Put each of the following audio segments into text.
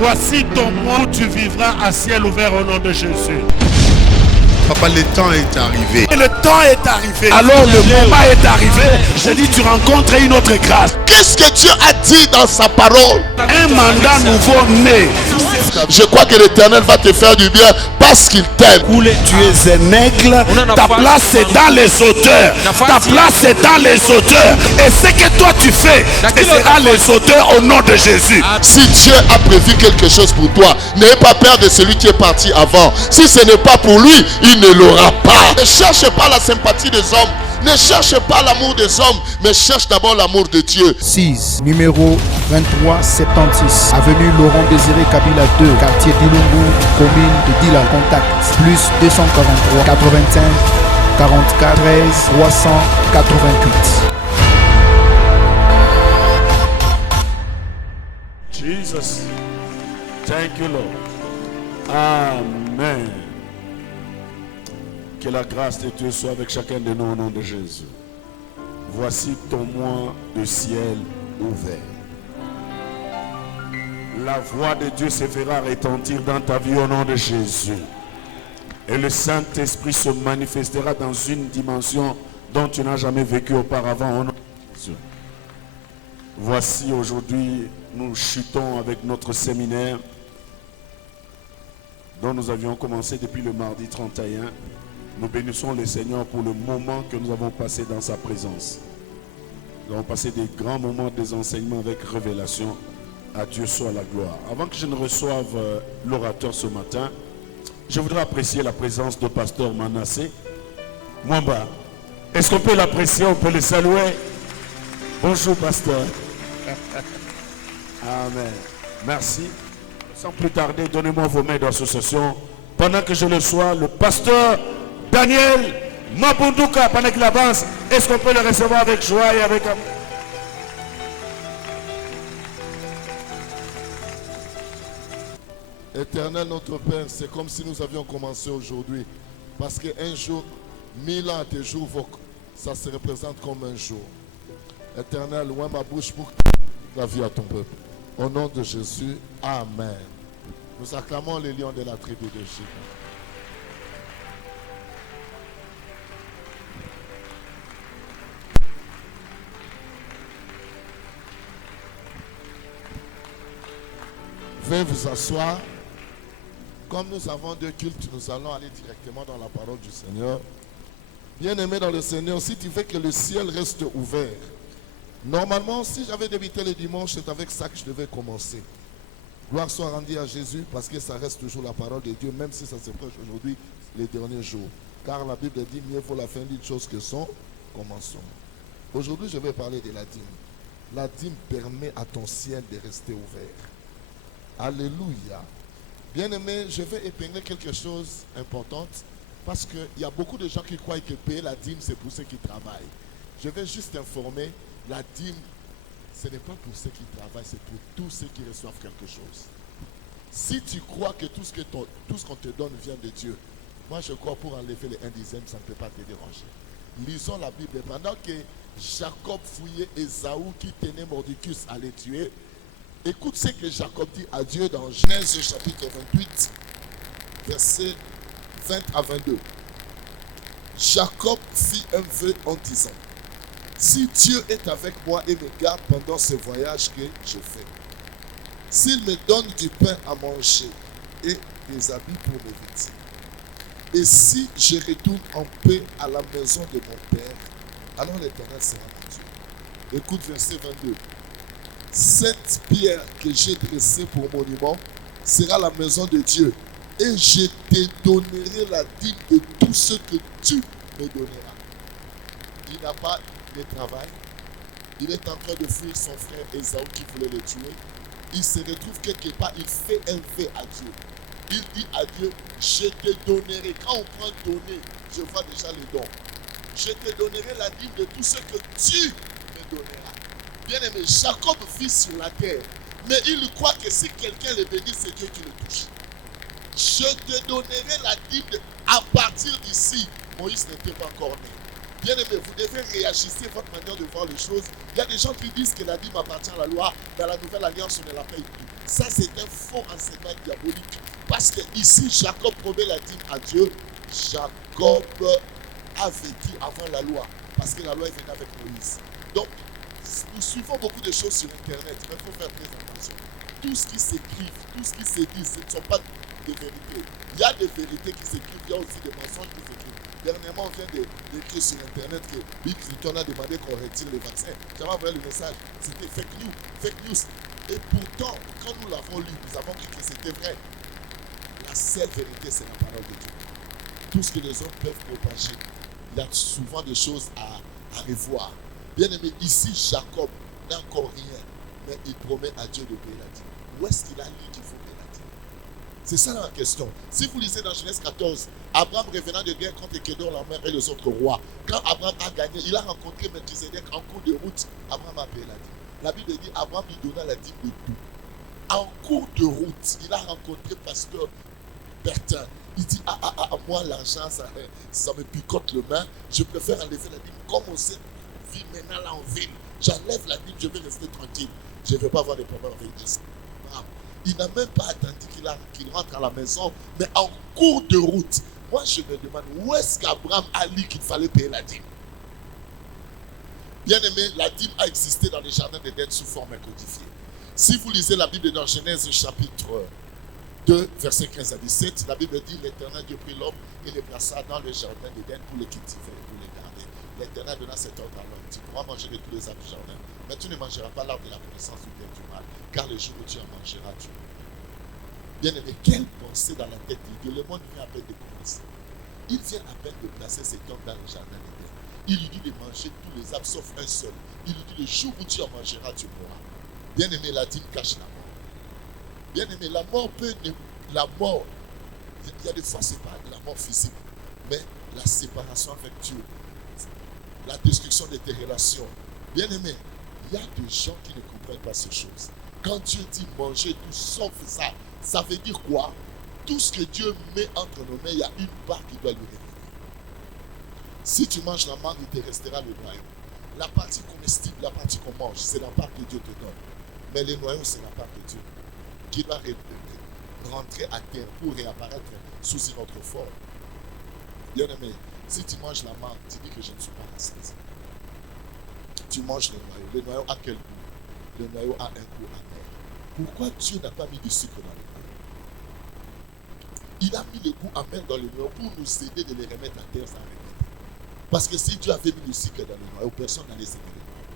Voici ton mois où tu vivras à ciel ouvert au nom de Jésus. Papa, le temps est arrivé. Et le temps est arrivé. Alors le moment est arrivé. Je dis, tu rencontres une autre grâce. Qu'est-ce que Dieu a dit dans sa parole? Un mandat nouveau né. Je crois que l'Éternel va te faire du bien parce qu'il t'aime. Tu es un aigle. Ta place est dans les auteurs. Ta place est dans les auteurs. Et ce que toi tu fais, ce sera les auteurs au nom de Jésus. Si Dieu a prévu quelque chose pour toi, n'aie pas peur de celui qui est parti avant. Si ce n'est pas pour lui, il ne l'aura pas. Ne cherche pas la sympathie des hommes. Ne cherche pas l'amour des hommes, mais cherche d'abord l'amour de Dieu. 6, numéro 2376, avenue Laurent Désiré Kabila 2, quartier d'Ilungu, commune de Dila. Contact plus 243 85 44 13 388. Jesus, thank you Lord. Amen. Que la grâce de Dieu soit avec chacun de nous au nom de Jésus. Voici ton mois de ciel ouvert. La voix de Dieu se fera retentir dans ta vie au nom de Jésus. Et le Saint-Esprit se manifestera dans une dimension dont tu n'as jamais vécu auparavant au nom de Jésus. Voici aujourd'hui, nous chutons avec notre séminaire dont nous avions commencé depuis le mardi 31. Nous bénissons le Seigneur pour le moment que nous avons passé dans sa présence. Nous avons passé des grands moments des enseignements avec révélation. À Dieu soit la gloire. Avant que je ne reçoive l'orateur ce matin, je voudrais apprécier la présence de pasteur Manassé Mwamba. Est-ce qu'on peut l'apprécier? On peut le saluer? Bonjour pasteur. Amen. Merci. Sans plus tarder, donnez-moi vos mains d'association. Pendant que je le sois, le pasteur Daniel Mabunduka, pendant qu'il avance, est-ce qu'on peut le recevoir avec joie et avec amour? Éternel notre Père, c'est comme si nous avions commencé aujourd'hui. Parce qu'un jour, 1000 ans à tes jours, ça se représente comme un jour. Éternel, loin ma bouche pour la vie à ton peuple. Au nom de Jésus, Amen. Nous acclamons les lions de la tribu de Juda. Veuillez vous asseoir. Comme nous avons deux cultes, nous allons aller directement dans la parole du Seigneur. Bien-aimé dans le Seigneur, si tu veux que le ciel reste ouvert, normalement, si j'avais débuté le dimanche, c'est avec ça que je devais commencer. Gloire soit rendue à Jésus, parce que ça reste toujours la parole de Dieu, même si ça se prêche aujourd'hui, les derniers jours. Car la Bible dit, mieux vaut la fin d'une chose que son commencement. Aujourd'hui, je vais parler de la dîme. La dîme permet à ton ciel de rester ouvert. Alléluia. Bien-aimé, je vais épingler quelque chose d'important parce qu'il y a beaucoup de gens qui croient que payer la dîme, c'est pour ceux qui travaillent. Je vais juste informer, la dîme, ce n'est pas pour ceux qui travaillent, c'est pour tous ceux qui reçoivent quelque chose. Si tu crois que tout ce qu'on te donne vient de Dieu, moi je crois pour enlever les 1 dixième, ça ne peut pas te déranger. Lisons la Bible. Pendant que Jacob fouillait Ésaü qui tenait Mordicus à les tuer, écoute ce que Jacob dit à Dieu dans Genèse chapitre 28, versets 20 à 22. Jacob fit un vœu en disant, si Dieu est avec moi et me garde pendant ce voyage que je fais, s'il me donne du pain à manger et des habits pour me vêtir, et si je retourne en paix à la maison de mon Père, alors l'Éternel sera mon Dieu. Écoute verset 22. Cette pierre que j'ai dressée pour monument sera la maison de Dieu, et je te donnerai la dîme de tout ce que tu me donneras. Il n'a pas de travail. Il est en train de fuir son frère Ésaü qui voulait le tuer. Il se retrouve quelque part, il fait un vœu à Dieu. Il dit à Dieu, je te donnerai. Quand on prend donner, je vois déjà les dons. Je te donnerai la dîme de tout ce que tu me donneras. Bien-aimé, Jacob vit sur la terre, mais il croit que si quelqu'un le bénit, c'est Dieu qui le touche. Je te donnerai la dîme à partir d'ici. Moïse n'était pas encore né. Bien-aimé, vous devez réajuster votre manière de voir les choses. Il y a des gens qui disent que la dîme appartient à la loi. Dans la nouvelle alliance, on ne la paye plus. Ça, c'est un faux enseignement diabolique. Parce que ici, Jacob promet la dîme à Dieu. Jacob avait dit avant la loi. Parce que la loi est venue avec Moïse. Donc, nous suivons beaucoup de choses sur Internet, mais il faut faire très attention. Tout ce qui s'écrit, tout ce qui se dit, ce ne sont pas des vérités. Il y a des vérités qui s'écrivent, il y a aussi des mensonges qui s'écrivent. Dernièrement, on vient d'écrire sur Internet que Bill Clinton a demandé qu'on retire les vaccins. J'avais envoyé le message, c'était fake news. Et pourtant, quand nous l'avons lu, nous avons cru que c'était vrai. La seule vérité, c'est la parole de Dieu. Tout ce que les hommes peuvent propager, il y a souvent des choses à revoir. Bien aimé, ici, Jacob n'a encore rien, mais il promet à Dieu de payer la dîme. Où est-ce qu'il a lu qu'il faut payer la dîme? C'est ça la question. Si vous lisez dans Genèse 14, Abraham revenant de guerre contre Kédor, la mère et les autres rois, quand Abraham a gagné, il a rencontré Melchizedek en cours de route. Abraham a payé la dîme. La Bible dit Abraham lui donna la dîme de tout. En cours de route, il a rencontré pasteur Bertin. Il dit moi l'argent ça me picote le main, je préfère enlever la dîme. Comme on sait vivre maintenant là en ville, j'enlève la dîme, je vais rester tranquille. Je ne vais pas avoir de problème avec ça. Il n'a même pas attendu qu'il rentre à la maison, mais en cours de route. Moi je me demande où est-ce qu'Abraham a dit qu'il fallait payer la dîme. Bien aimé, la dîme a existé dans les jardins d'Éden sous forme codifiée. Si vous lisez la Bible dans Genèse chapitre 2, versets 15 à 17, la Bible dit l'Éternel Dieu prit l'homme et le plaça dans le jardin d'Éden pour le cultiver et pour le garder. L'Éternel donna cet ordre à l'homme. Tu pourras manger de tous les arbres du jardin, mais tu ne mangeras pas l'arbre de la connaissance du bien et du mal, car le jour où tu en mangeras, tu mourras. Bien aimé, quelle pensée dans la tête de Dieu. Le monde vient à peine de commencer. Il vient à peine de placer cet homme dans le jardin d'Éden. Il lui dit de manger tous les arbres sauf un seul. Il lui dit le jour où tu en mangeras, tu mourras. Bien aimé, la dîme cache la mort. Bien aimé, la mort, il y a des fois c'est pas la mort physique, mais la séparation avec Dieu, la destruction de tes relations. Bien aimé, il y a des gens qui ne comprennent pas ces choses. Quand Dieu dit manger tout sauf ça, ça veut dire quoi? Tout ce que Dieu met entre nos mains, il y a une part qui doit lui revenir. Si tu manges la mangue, il te restera le noyau. La partie comestible, la partie qu'on mange, c'est la part que Dieu te donne. Mais le noyau, c'est la part de Dieu qui doit rentrer à terre pour réapparaître sous une autre forme. Bien aimé, si tu manges la mangue, tu dis que je ne suis pas rassasié. Tu manges le noyau. Le noyau a quel goût? Le noyau a un goût amer. Pourquoi Dieu n'a pas mis du sucre dans le noyau? Il a mis le goût amer dans le noyau pour nous aider de les remettre à terre sans remettre. Parce que si Dieu avait mis du sucre dans le noyau, personne n'allait aimer le noyau.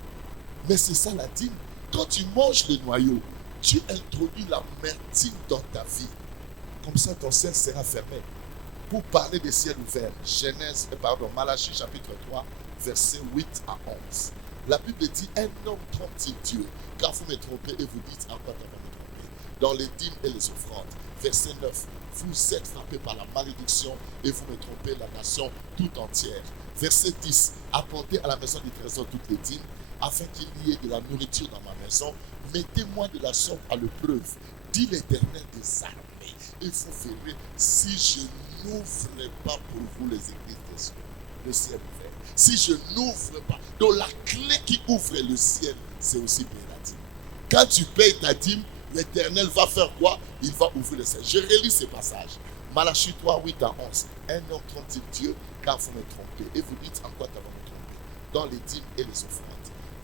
Mais c'est ça la dîme. Quand tu manges le noyau, tu introduis l'amertume dans ta vie. Comme ça, ton ciel sera fermé. Pour parler des ciels ouverts, Malachie chapitre 3, versets 8 à 11. La Bible dit, un homme trompe-t-il Dieu, car vous me trompez et vous dites, en quoi t'as me trompé? Dans les dîmes et les offrandes. Verset 9, vous êtes frappés par la malédiction et vous me trompez la nation tout entière. Verset 10, apportez à la maison du trésor toutes les dîmes, afin qu'il y ait de la nourriture dans ma maison. Mettez-moi de la sorte à l'épreuve, dit l'Éternel des armées, et vous verrez si je n'ouvre pas pour vous les églises des cieux, le ciel ouvert. Si je n'ouvre pas, donc la clé qui ouvre le ciel, c'est aussi payer la dîme. Quand tu payes ta dîme, l'Éternel va faire quoi? Il va ouvrir le ciel. Je relis ces passages. Malachie 3, 8 à 11. Un homme trompe-t-il Dieu, car vous me trompez, et vous dites en quoi tu vas me tromper? Dans les dîmes et les offrandes.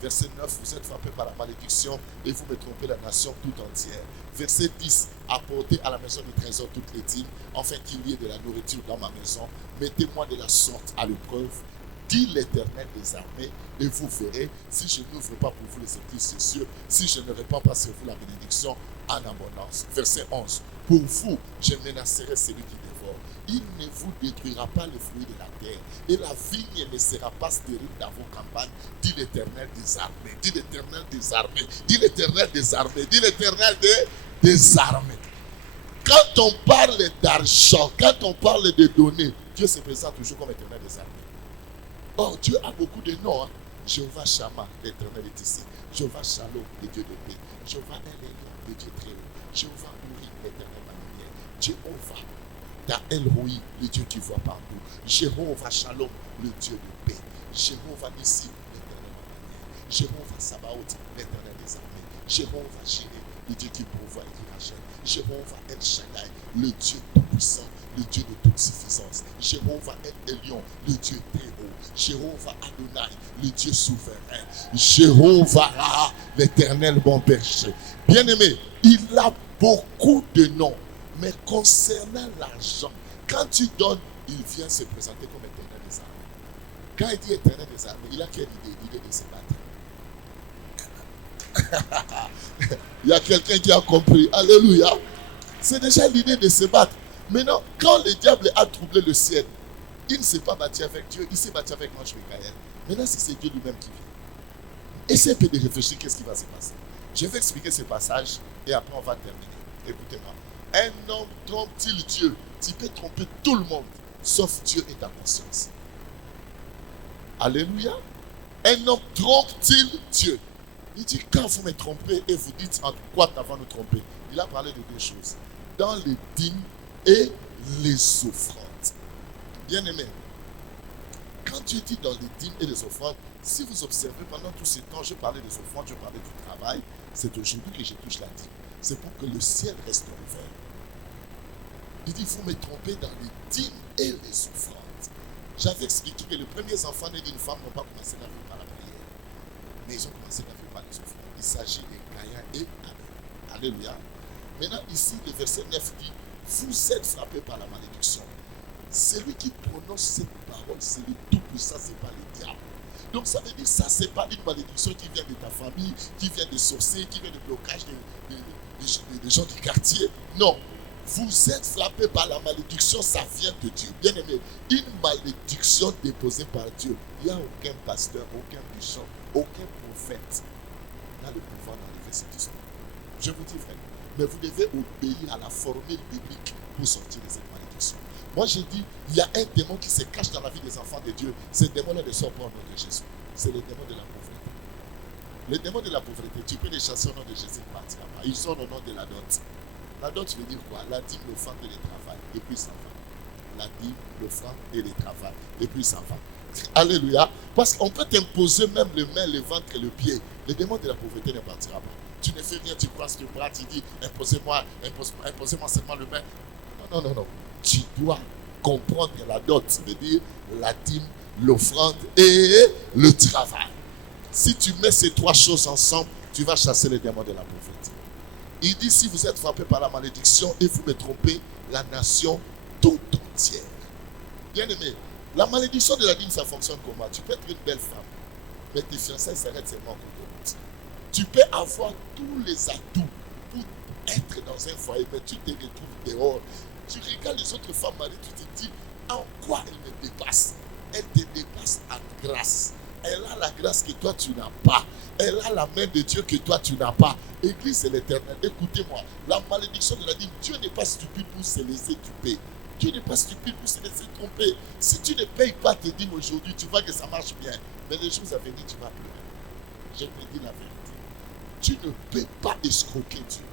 Verset 9, vous êtes frappés par la malédiction et vous me trompez la nation tout entière. Verset 10, apportez à la maison du trésor toutes les dîmes, afin qu'il y ait de la nourriture dans ma maison. Mettez-moi de la sorte à l'épreuve, dit l'Éternel des armées, et vous verrez si je n'ouvre pas pour vous les églises des cieux, si je ne répands pas sur vous la bénédiction en abondance. Verset 11, pour vous, je menacerai celui qui dévore. Il ne vous détruira pas les fruits de la terre, et la vigne ne sera pas stérile dans vos campagnes, dit l'Éternel des armées, dit l'Éternel des armées, dit l'Éternel des armées, dit l'Éternel des armées. Quand on parle d'argent, quand on parle de données, Dieu se présente toujours comme Éternel des armées. Or, Dieu a beaucoup de noms. Hein? Jéhovah Shammah, l'Éternel est ici. Jéhovah Shalom, le Dieu de paix. Jéhovah El-Elyon, le Dieu très haut. Jéhovah Uri, l'Éternel ma lumière. Jéhovah El Roi, le Dieu qui voit partout. Jéhovah Shalom, le Dieu de paix. Jéhovah Nissi, l'Éternel ma lumière. Jéhovah Sabaoth, l'Éternel des armées. Jéhovah Jireh, le Dieu qui pourvoit et qui rachète. Jéhovah El Shaddai, le Dieu tout-puissant, le Dieu de toute suffisance. Jéhovah El Elyon, le Dieu très haut. Jéhovah Adonai, le Dieu souverain. Jéhovah Ra, l'éternel bon berger. Bien-aimé, il a beaucoup de noms. Mais concernant l'argent, quand tu donnes, il vient se présenter comme éternel des armées. Quand il dit éternel des armées, il a quelle idée? L'idée de se battre. Il y a quelqu'un qui a compris. Alléluia. C'est déjà l'idée de se battre. Maintenant, quand le diable a troublé le ciel, il ne s'est pas battu avec Dieu, il s'est battu avec l'ange Michael. Maintenant, si c'est Dieu lui-même qui vient, essaie un peu de réfléchir, qu'est-ce qui va se passer. Je vais expliquer ce passage et après on va terminer. Écoutez-moi. Un homme trompe-t-il Dieu? Tu peux tromper tout le monde, sauf Dieu et ta conscience. Alléluia. Un homme trompe-t-il Dieu? Il dit, quand vous me trompez et vous dites en quoi avant nous tromper, il a parlé de deux choses. Dans les dîmes et les offrandes. Bien-aimé, quand tu dis dans les dîmes et les offrandes, si vous observez pendant tout ce temps, je parlais des offrandes, je parlais du travail, c'est aujourd'hui que je touche la dîme. C'est pour que le ciel reste ouvert. Il dit, vous me trompez dans les dîmes et les offrandes. J'avais expliqué que les premiers enfants nés d'une femme n'ont pas commencé la vie par la prière. Mais ils ont commencé la vie par les offrandes. Il s'agit de Caïn et Abel. Alléluia. Maintenant, ici, le verset 9 dit, vous êtes frappés par la malédiction. Celui qui prononce cette parole, c'est le tout-puissant, ce n'est pas le diable. Donc ça veut dire ça, ce n'est pas une malédiction qui vient de ta famille, qui vient des sorciers, qui vient du blocage des gens du quartier. Non. Vous êtes frappés par la malédiction, ça vient de Dieu. Bien aimé, une malédiction déposée par Dieu. Il n'y a aucun pasteur, aucun bishop, aucun prophète n'a le pouvoir d'enlever cette histoire. Je vous dis vraiment. Mais vous devez obéir à la formule biblique pour sortir de cette malédiction. Moi, j'ai dit, il y a un démon qui se cache dans la vie des enfants de Dieu. Ce démon-là ne sort pas au nom de Jésus. C'est le démon de la pauvreté. Le démon de la pauvreté, tu peux les chasser au nom de Jésus, il ne partira pas. Ils sont au nom de la dot. La dot veut dire quoi? La dîme, l'offrande et le travail. Et puis ça va. La dîme, l'offrande et le travail. Et puis ça va. Alléluia. Parce qu'on peut t'imposer même les mains, le ventre et le pied. Le démon de la pauvreté ne partira pas. Tu ne fais rien, tu croises tes bras, tu dis imposez-moi seulement le main. Non, non, non, non. Tu dois comprendre que la dot, ça veut dire la dîme, l'offrande et le travail. Si tu mets ces trois choses ensemble, tu vas chasser les démons de la pauvreté. Il dit, si vous êtes frappé par la malédiction et vous me trompez, la nation tout entière. Bien aimé, la malédiction de la dîme, ça fonctionne comment? Tu peux être une belle femme, mais tes fiançailles s'arrêtent seulement au compte. Tu peux avoir tous les atouts pour être dans un foyer, mais tu te retrouves dehors. Tu regardes les autres femmes mariées, tu te dis, en quoi elles me dépassent? Elles te dépassent en grâce. Elle a la grâce que toi tu n'as pas. Elle a la main de Dieu que toi tu n'as pas. Église c'est l'éternel. Écoutez-moi, la malédiction de la dîme, Dieu n'est pas stupide pour se laisser duper. Dieu n'est pas stupide pour se laisser tromper. Si tu ne payes pas tes dîmes aujourd'hui, tu vois que ça marche bien. Mais les jours à venir, tu vas pleurer. Je te dis la vérité. Tu ne peux pas escroquer Dieu.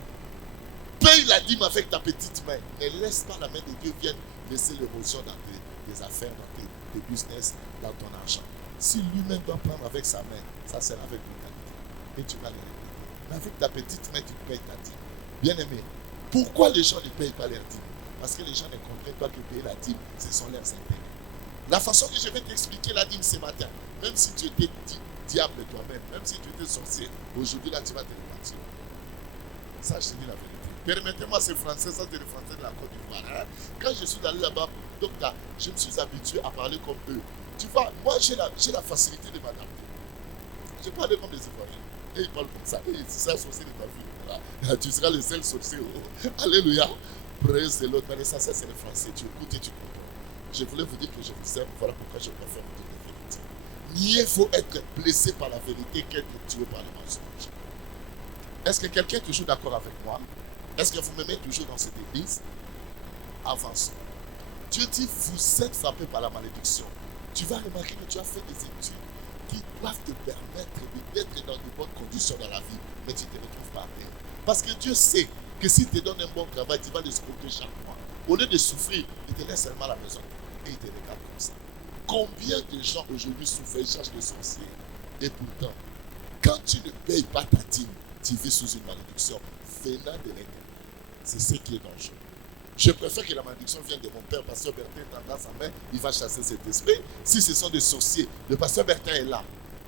Paye la dîme avec ta petite main. Ne laisse pas la main de Dieu vienne laisser l'érosion dans tes affaires, dans tes business, dans ton argent. Si lui-même doit prendre avec sa main, ça sera avec brutalité. Et tu vas le répéter. Mais avec ta petite main, tu payes ta dîme. Bien aimé, pourquoi les gens ne payent pas leur dîme? Parce que les gens ne comprennent pas que payer la dîme, ce sont leurs intérêts. La façon que je vais t'expliquer la dîme ce matin, même si tu étais diable toi-même, même si tu étais sorcier, aujourd'hui là tu vas te repentir. Ça, je te dis la vérité. Permettez-moi, c'est français, ça c'est le français de la Côte d'Ivoire. Hein? Quand je suis allé là-bas, donc là, je me suis habitué à parler comme eux. Tu vois, moi j'ai la facilité de m'adapter. Je parle comme les Ivoiriens. Et ils parlent comme ça. Et c'est ça, sorcier de ta vie. Voilà. Tu seras le seul sorcier. Oh. Alléluia. Praise the Lord. Mais l'essentiel, c'est le français. Tu écoutes et tu comprends. Je voulais vous dire que je vous aime. Voilà pourquoi je préfère vous dire la vérité. Mieux faut être blessé par la vérité qu'être tué par le mensonge. Est-ce que quelqu'un est toujours d'accord avec moi? Est-ce que vous m'aimez toujours dans cette église? Avançons. Dieu dit, vous êtes frappés par la malédiction. Tu vas remarquer que tu as fait des études qui doivent te permettre d'être dans de bonnes conditions dans la vie, mais tu ne te retrouves pas à terre. Parce que Dieu sait que s'il te donne un bon travail, tu vas l'escroquer chaque mois. Au lieu de souffrir, il te laisse seulement à la maison et il te regarde comme ça. Combien de gens aujourd'hui souffrent, ils cherchent des sorciers? Et pourtant, quand tu ne payes pas ta dîme, tu vis sous une malédiction. venant de l'Éternel. C'est ce qui est dangereux. Je préfère que la malédiction vienne de mon père, pasteur Bertin est dans sa main, il va chasser cet esprit. Si ce sont des sorciers, le pasteur Bertin est là.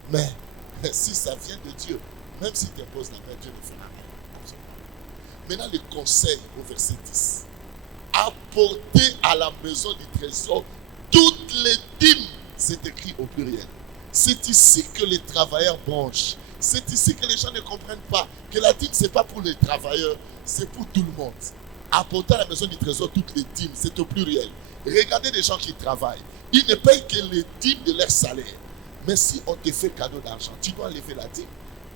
Mais si ça vient de Dieu, même si tu imposes la main, Dieu ne fera rien. Absolument. Maintenant, le conseil au verset 10. Apportez à la maison du trésor toutes les dîmes. C'est écrit au pluriel. C'est ici que les travailleurs bronchent. C'est ici que les gens ne comprennent pas que la dîme, ce n'est pas pour les travailleurs, c'est pour tout le monde. Apportez à la maison du trésor toutes les dîmes, c'est au pluriel. Regardez les gens qui travaillent. Ils ne payent que les dîmes de leur salaire. Mais si on te fait cadeau d'argent, tu dois lever la dîme.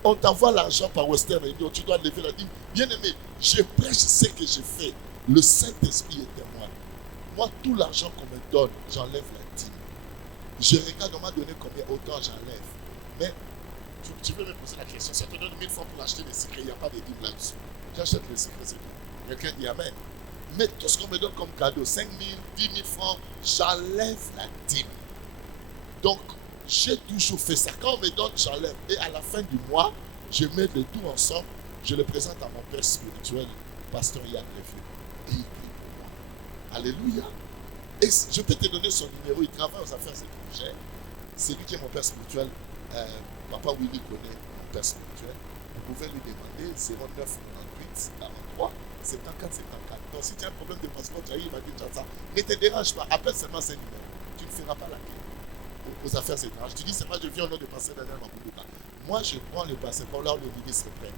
On t'envoie l'argent par Western Union, tu dois lever la dîme. Bien aimé, je prêche ce que je fais. Le Saint-Esprit est témoin. Moi, tout l'argent qu'on me donne, j'enlève la dîme. Je regarde, on m'a donné combien, autant j'enlève. Mais tu veux me poser la question, si on te donne 1000 francs pour acheter des secrets, il n'y a pas de dîme là-dessus. J'achète les secrets, c'est tout. Quelqu'un dit Amen. Mais tout ce qu'on me donne comme cadeau, 5 000, 10 000 francs, j'enlève la dîme. Donc, j'ai toujours fait ça. Quand on me donne, j'enlève. Et à la fin du mois, je mets le tout ensemble, je le présente à mon père spirituel, pasteur Yann Lefebvre. Et il prie pour moi. Alléluia. Et je peux te donner son numéro, il travaille aux affaires étrangères. C'est lui qui est mon père spirituel. Papa Willy connaît mon père spirituel. Vous pouvez lui demander 09 98 43 74 74. Donc si tu as un problème de passeport, tu arrives à Kinshasa. Ne te dérange pas, appelle seulement ces numéros. Tu ne feras pas la queue aux affaires étrangères. Tu dis, c'est moi, je viens au nom de pasteur Daniel Mamboulouka. Moi, je prends le passeport là où le ministre prenne.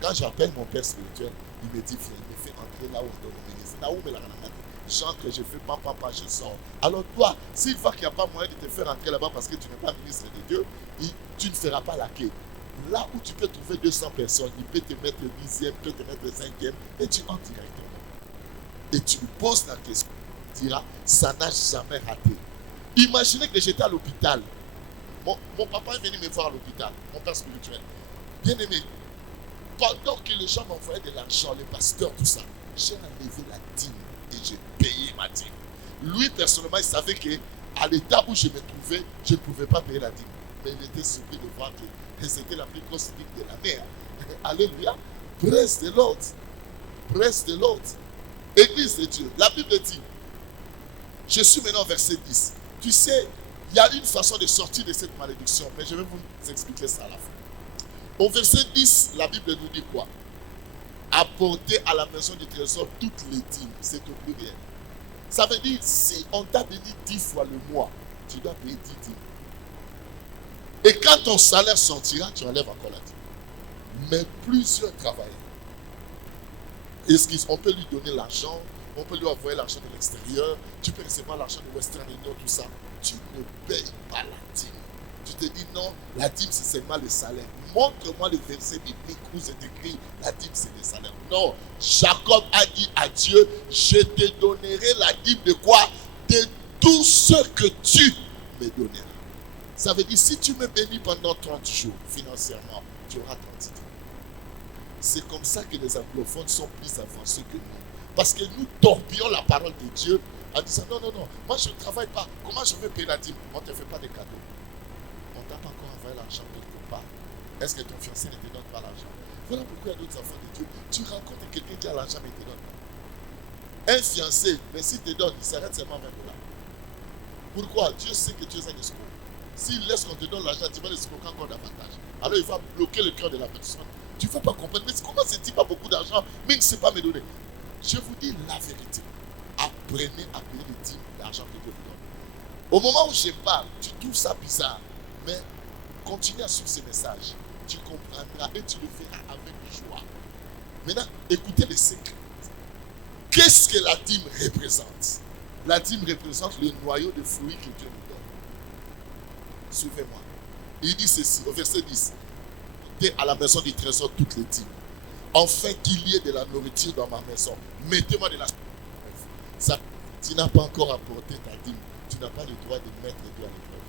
Quand j'appelle mon père spirituel, il me dit, viens, il me fait entrer là où on donne le ministre. Là où me l'a ramené. Genre que je fais papa, je sors. Alors toi, s'il voit qu'il n'y a pas moyen de te faire entrer là-bas parce que tu n'es pas ministre de Dieu, tu ne feras pas la queue. Là où tu peux trouver 200 personnes, il peut te mettre le 10e, il peut te mettre le 5e, et tu entres directement. Et tu lui poses la question. Tu diras, ça n'a jamais raté. Imaginez que j'étais à l'hôpital. Mon papa est venu me voir à l'hôpital, mon père spirituel. Bien aimé, pendant que les gens m'envoyaient de l'argent, les pasteurs, tout ça, j'ai enlevé la dîme et j'ai payé ma dîme. Lui, personnellement, il savait qu'à l'état où je me trouvais, je ne pouvais pas payer la dîme. Mais il était surpris de voir que c'était la plus grosse dîme de la mer. Alléluia. Praise the Lord. Praise the Lord. Église de Dieu. La Bible dit, je suis maintenant au verset 10. Tu sais, il y a une façon de sortir de cette malédiction, mais je vais vous expliquer ça à la fin. Au verset 10, la Bible nous dit quoi? Apporter à la maison du trésor toutes les dîmes. C'est au pluriel. Ça veut dire, si on t'a béni 10 fois le mois, tu dois payer 10 dîmes. Et quand ton salaire sortira, tu enlèves encore la dîme. Mais plusieurs travailleurs. Est-ce qu'on peut lui donner l'argent? On peut lui envoyer l'argent de l'extérieur. Tu peux recevoir l'argent de Western Union, tout ça. Tu ne payes pas la dîme. Tu te dis non, la dîme c'est seulement le salaire. Montre-moi le verset biblique où c'est écrit la dîme c'est le salaire. Non, Jacob a dit à Dieu, je te donnerai la dîme de quoi? De tout ce que tu me donneras. Ça veut dire si tu me bénis pendant 30 jours financièrement, tu auras 30 dîmes. C'est comme ça que les anglophones sont plus avancés que nous. Parce que nous torpillons la parole de Dieu en disant non, moi je ne travaille pas. Comment je vais payer la dîme? On ne te fait pas de cadeaux. On ne t'a pas encore envoyé l'argent quelque part. Est-ce que ton fiancé ne te donne pas l'argent? Voilà pourquoi il y a d'autres enfants de Dieu. Tu rencontres quelqu'un qui a l'argent mais il ne te donne pas. Un fiancé, mais s'il te donne, il s'arrête seulement 20 $. Pourquoi? Dieu sait que tu es un escroc. S'il laisse qu'on te donne l'argent, tu vas l'escroquer encore davantage. Alors il va bloquer le cœur de la personne. Tu ne vas pas comprendre. Mais comment c'est-il pas beaucoup d'argent, mais il ne sait pas me donner? Je vous dis la vérité. Apprenez à payer les dîmes d'argent que Dieu vous donne. Au moment où je parle, tu trouves ça bizarre. Mais continue à suivre ces messages. Tu comprendras et tu le feras avec joie. Maintenant, écoutez les secrets. Qu'est-ce que la dîme représente? La dîme représente le noyau de fruits que Dieu nous donne. Suivez-moi. Il dit ceci au verset 10. Mettez à la maison du trésor toutes les dîmes. Enfin qu'il y ait de la nourriture dans ma maison. Mettez-moi de la... Ça, tu n'as pas encore apporté ta dîme. Tu n'as pas le droit de mettre les doigts à l'épreuve.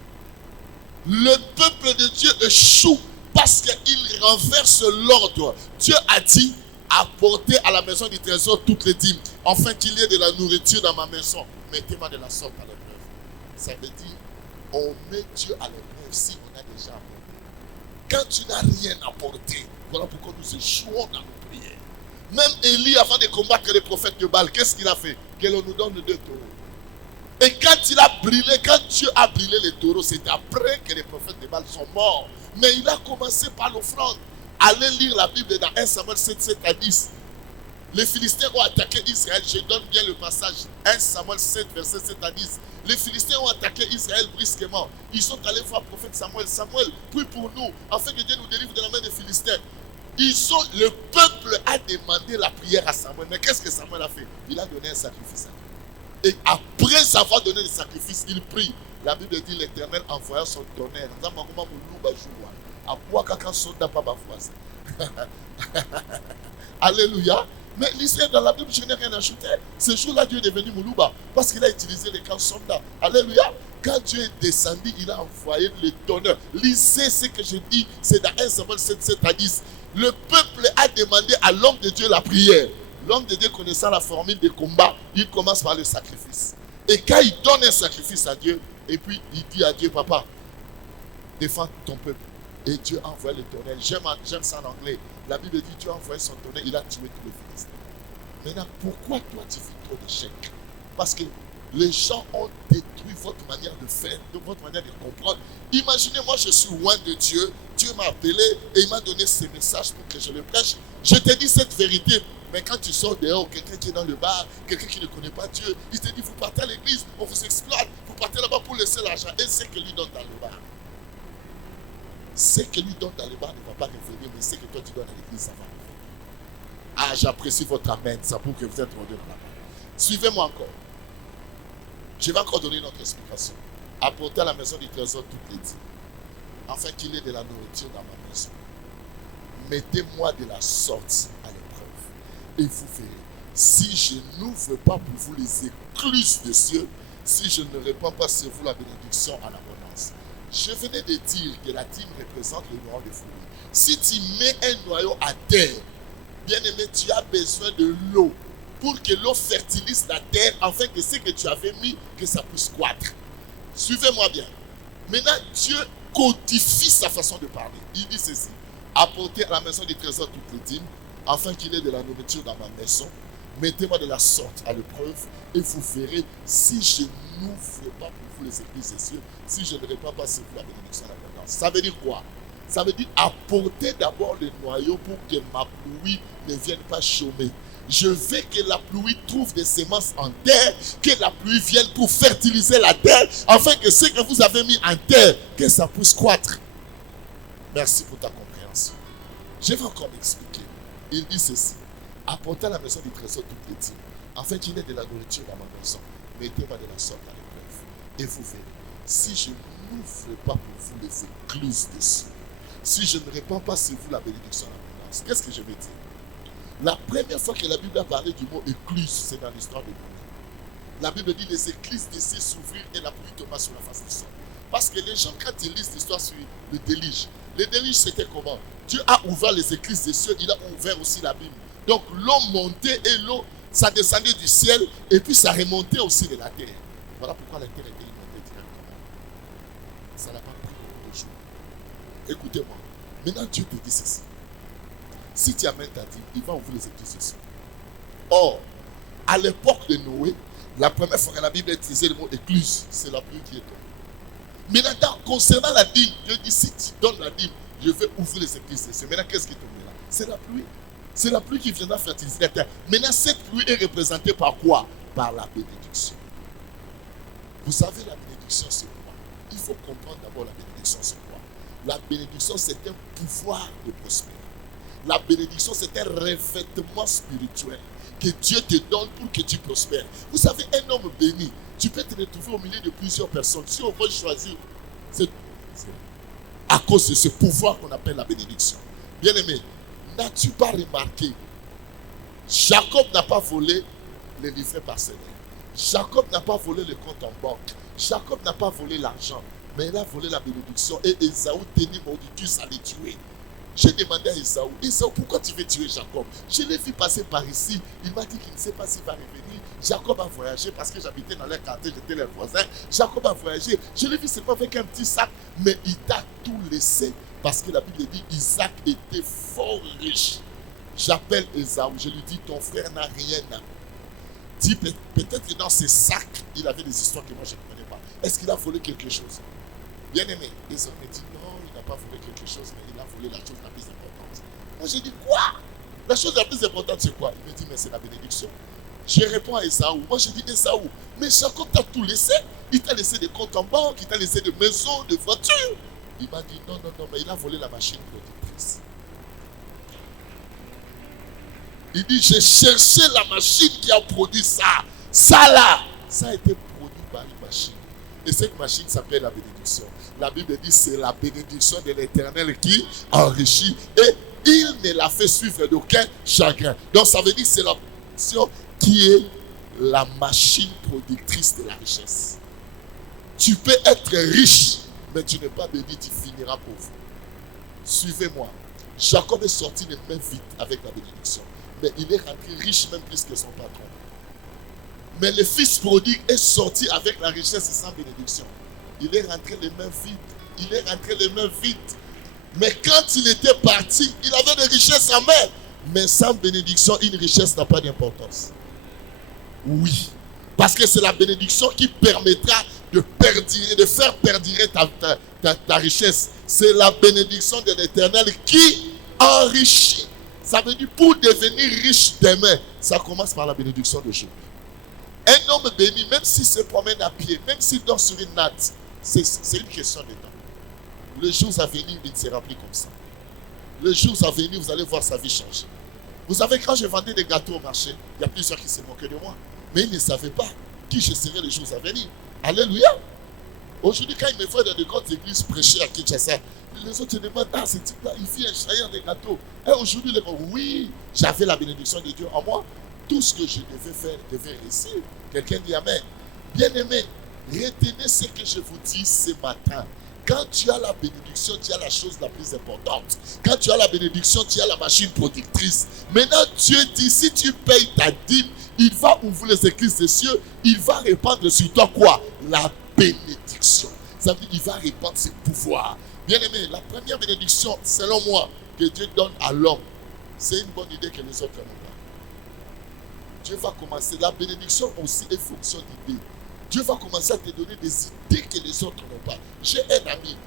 Le peuple de Dieu échoue parce qu'il renverse l'ordre. Dieu a dit, apportez à la maison du trésor toutes les dîmes. Enfin qu'il y ait de la nourriture dans ma maison. Mettez-moi de la sorte à l'épreuve. Ça veut dire, on met Dieu à l'épreuve si on a déjà apporté. Quand tu n'as rien apporté, voilà pourquoi nous échouons dans nos prières. Même Élie, avant de combattre les prophètes de Baal, qu'est-ce qu'il a fait? Que l'on nous donne 2 taureaux. Et quand il a brûlé, quand Dieu a brûlé les taureaux, c'est après que les prophètes de Baal sont morts. Mais il a commencé par l'offrande. Allez lire la Bible dans 1 Samuel 7, 7 à 10. Les Philistins ont attaqué Israël. Je donne bien le passage. 1 Samuel 7, verset 7 à 10. Les Philistins ont attaqué Israël brusquement. Ils sont allés voir le prophète Samuel. Samuel, prie pour nous, afin que Dieu nous délivre de la main des Philistins. Le peuple a demandé la prière à Samuel. Mais qu'est-ce que Samuel a fait? Il a donné un sacrifice à Dieu. Et après avoir donné le sacrifice, il prie. La Bible dit l'Éternel envoya son tonnerre. Alléluia. Mais l'Israël dans la Bible, je n'ai rien ajouté. Ce jour-là, Dieu est devenu Moulouba parce qu'il a utilisé les camps soldats. Alléluia. Quand Dieu est descendu, il a envoyé le tonnerre. Lisez ce que je dis, c'est dans 1 Samuel 7, 7 à 10. Le peuple a demandé à l'homme de Dieu la prière. L'homme de Dieu connaissant la formule de combat, il commence par le sacrifice. Et quand il donne un sacrifice à Dieu, et puis il dit à Dieu, papa, défends ton peuple. Et Dieu a envoyé le tonnerre. J'aime ça en anglais. La Bible dit, Dieu a envoyé son tonnerre, il a tué tous les Philistins. Maintenant, pourquoi toi tu fais trop d'échecs? Parce que les gens ont détruit votre manière de faire, votre manière de comprendre. Imaginez, moi je suis loin de Dieu. Dieu m'a appelé et il m'a donné ce message pour que je le prêche. Je te dis cette vérité. Mais quand tu sors dehors, quelqu'un qui est dans le bar, quelqu'un qui ne connaît pas Dieu, il te dit, vous partez à l'église, on vous exploite, vous partez là-bas pour laisser l'argent. Et ce que lui donne dans le bar, ce que lui donne dans le bar ne va pas revenir, mais ce que toi tu donnes à l'église, ça va revenir. Ah, j'apprécie votre amen, ça pour que vous êtes rendus dans la main. Suivez-moi encore. Je vais encore donner une autre explication. Apportez à la maison du trésor toutes les dîmes, afin qu'il y ait de la nourriture dans ma maison. Mettez-moi de la sorte à l'épreuve. Et vous verrez, si je n'ouvre pas pour vous les écluses des cieux, si je ne répands pas sur vous la bénédiction en abondance. Je venais de dire que la dîme représente le noyau de fruits. Si tu mets un noyau à terre, bien aimé, tu as besoin de l'eau pour que l'eau fertilise la terre, afin que ce que tu avais mis, que ça puisse croître. Suivez-moi bien. Maintenant, Dieu codifie sa façon de parler. Il dit ceci: apportez à la maison du trésor toutes les dîmes, afin qu'il y ait de la nourriture dans ma maison. Mettez-moi de la sorte à l'épreuve, et vous verrez, si je n'ouvre pas pour vous les églises des cieux, si je ne répands pas sur vous la bénédiction de l'abondance. Ça veut dire quoi? Ça veut dire apporter d'abord le noyau pour que ma pluie ne vienne pas chômer. Je veux que la pluie trouve des semences en terre, que la pluie vienne pour fertiliser la terre, afin que ce que vous avez mis en terre, que ça puisse croître. Merci pour ta compréhension. Je vais encore m'expliquer. Il dit ceci: apportez à la maison du trésor toutes les dîmes, afin qu'il y ait de la nourriture dans ma maison. Mettez-moi de la sorte à l'épreuve, et vous verrez, si je n'ouvre pas pour vous les écluses des cieux, si je ne répands pas sur vous la bénédiction en abondance, qu'est-ce que je vais dire? La première fois que la Bible a parlé du mot écluse, c'est dans l'histoire de Noé. La Bible dit les écluses des cieux s'ouvrirent et la pluie tomba sur la face du sol. Parce que les gens, quand ils lisent l'histoire sur le déluge c'était comment? Dieu a ouvert les écluses des cieux, il a ouvert aussi l'abîme. Donc l'eau montait et l'eau, ça descendait du ciel et puis ça remontait aussi de la terre. Voilà pourquoi la terre était inondée directement. Ça n'a pas pris beaucoup de jours. Écoutez-moi. Maintenant Dieu te dit ceci: si tu amènes ta dîme, il va ouvrir les écluses des cieux. Or, à l'époque de Noé, la première fois que la Bible a utilisé le mot écluse, c'est la pluie qui est tombée. Maintenant, concernant la dîme, Dieu dit: si tu donnes la dîme, je vais ouvrir les écluses des cieux. Maintenant, qu'est-ce qui est tombé là? C'est la pluie. C'est la pluie qui viendra fertiliser la terre. Maintenant, cette pluie est représentée par quoi? Par la bénédiction. Vous savez, la bénédiction, c'est quoi? Il faut comprendre d'abord la bénédiction, c'est quoi? La bénédiction, c'est un pouvoir de prospérer. La bénédiction, c'est un revêtement spirituel que Dieu te donne pour que tu prospères. Vous savez, un homme béni, tu peux te retrouver au milieu de plusieurs personnes. Si on veut choisir, c'est à cause de ce pouvoir qu'on appelle la bénédiction. Bien aimé, n'as-tu pas remarqué? Jacob n'a pas volé les livrets parcellaires. Jacob n'a pas volé le compte en banque. Jacob n'a pas volé l'argent. Mais il a volé la bénédiction. Et Ésaü tenait Mordicus à les tuer. J'ai demandé à Ésaü: Ésaü, pourquoi tu veux tuer Jacob? Je l'ai vu passer par ici. Il m'a dit qu'il ne sait pas s'il va revenir. Jacob a voyagé parce que j'habitais dans leur quartier, j'étais leur voisin. Jacob a voyagé. Je l'ai vu, c'est pas avec un petit sac, mais il t'a tout laissé parce que la Bible dit Isaac était fort riche. J'appelle Esaü, je lui dis, ton frère n'a rien. Dis, peut-être que dans ses sacs, il avait des histoires que moi je ne connais pas. Est-ce qu'il a volé quelque chose? Bien aimé, Esaü me dit, non, il n'a pas volé quelque chose, mais il a volé la chose la plus importante. Moi j'ai dit, quoi? La chose la plus importante c'est quoi? Il me dit, mais c'est la bénédiction. Je réponds à Esaü. Moi je dis, Esaü, mais Jacob t'a tout laissé. Il t'a laissé des comptes en banque, il t'a laissé des maisons, des voitures. Il m'a dit, non, mais il a volé la machine productrice. Il dit, j'ai cherché la machine qui a produit ça. Ça là, ça a été produit par une machine. Et cette machine s'appelle la bénédiction. La Bible dit, c'est la bénédiction de l'Éternel qui enrichit. Et il ne l'a fait suivre d'aucun chagrin. Donc ça veut dire que c'est la bénédiction qui est la machine productrice de la richesse. Tu peux être riche, mais tu n'es pas béni, tu finiras pauvre. Suivez-moi. Jacob est sorti les mains vides avec la bénédiction. Mais il est rentré riche même plus que son patron. Mais le fils prodigue est sorti avec la richesse et sans bénédiction. Il est rentré les mains vides. Il est rentré les mains vides. Mais quand il était parti, il avait des richesses en main. Mais sans bénédiction, une richesse n'a pas d'importance. Oui. Parce que c'est la bénédiction qui permettra de faire perdurer ta richesse. C'est la bénédiction de l'Éternel qui enrichit. Ça veut dire pour devenir riche demain, ça commence par la bénédiction de Dieu. Un homme béni, même s'il se promène à pied, même s'il dort sur une natte, c'est une question de temps. Le jour à venir, il ne sera plus comme ça. Le jour à venir, vous allez voir sa vie changer. Vous savez, quand je vendais des gâteaux au marché, il y a plusieurs qui se moquaient de moi. Mais ils ne savaient pas qui je serais les jours à venir. Alléluia. Aujourd'hui, quand ils me voient dans de grandes églises prêcher à Kinshasa, les autres se demandent, ce type-là, il fait un chaillard de gâteaux. Et aujourd'hui, ils disent, oui, j'avais la bénédiction de Dieu en moi. Tout ce que je devais faire devait réussir. Quelqu'un dit amen. Bien-aimé, retenez ce que je vous dis ce matin. Quand tu as la bénédiction, tu as la chose la plus importante. Quand tu as la bénédiction, tu as la machine productrice. Maintenant, Dieu dit, si tu payes ta dîme, il va ouvrir les églises des cieux. Il va répandre sur toi quoi? La bénédiction. Ça veut dire qu'il va répandre ses pouvoirs. Bien-aimé, la première bénédiction, selon moi, que Dieu donne à l'homme, c'est une bonne idée que les autres n'ont pas. Dieu va commencer. La bénédiction aussi est fonction d'idées. Dieu va commencer à te donner des idées que les autres n'ont pas. J'ai un ami.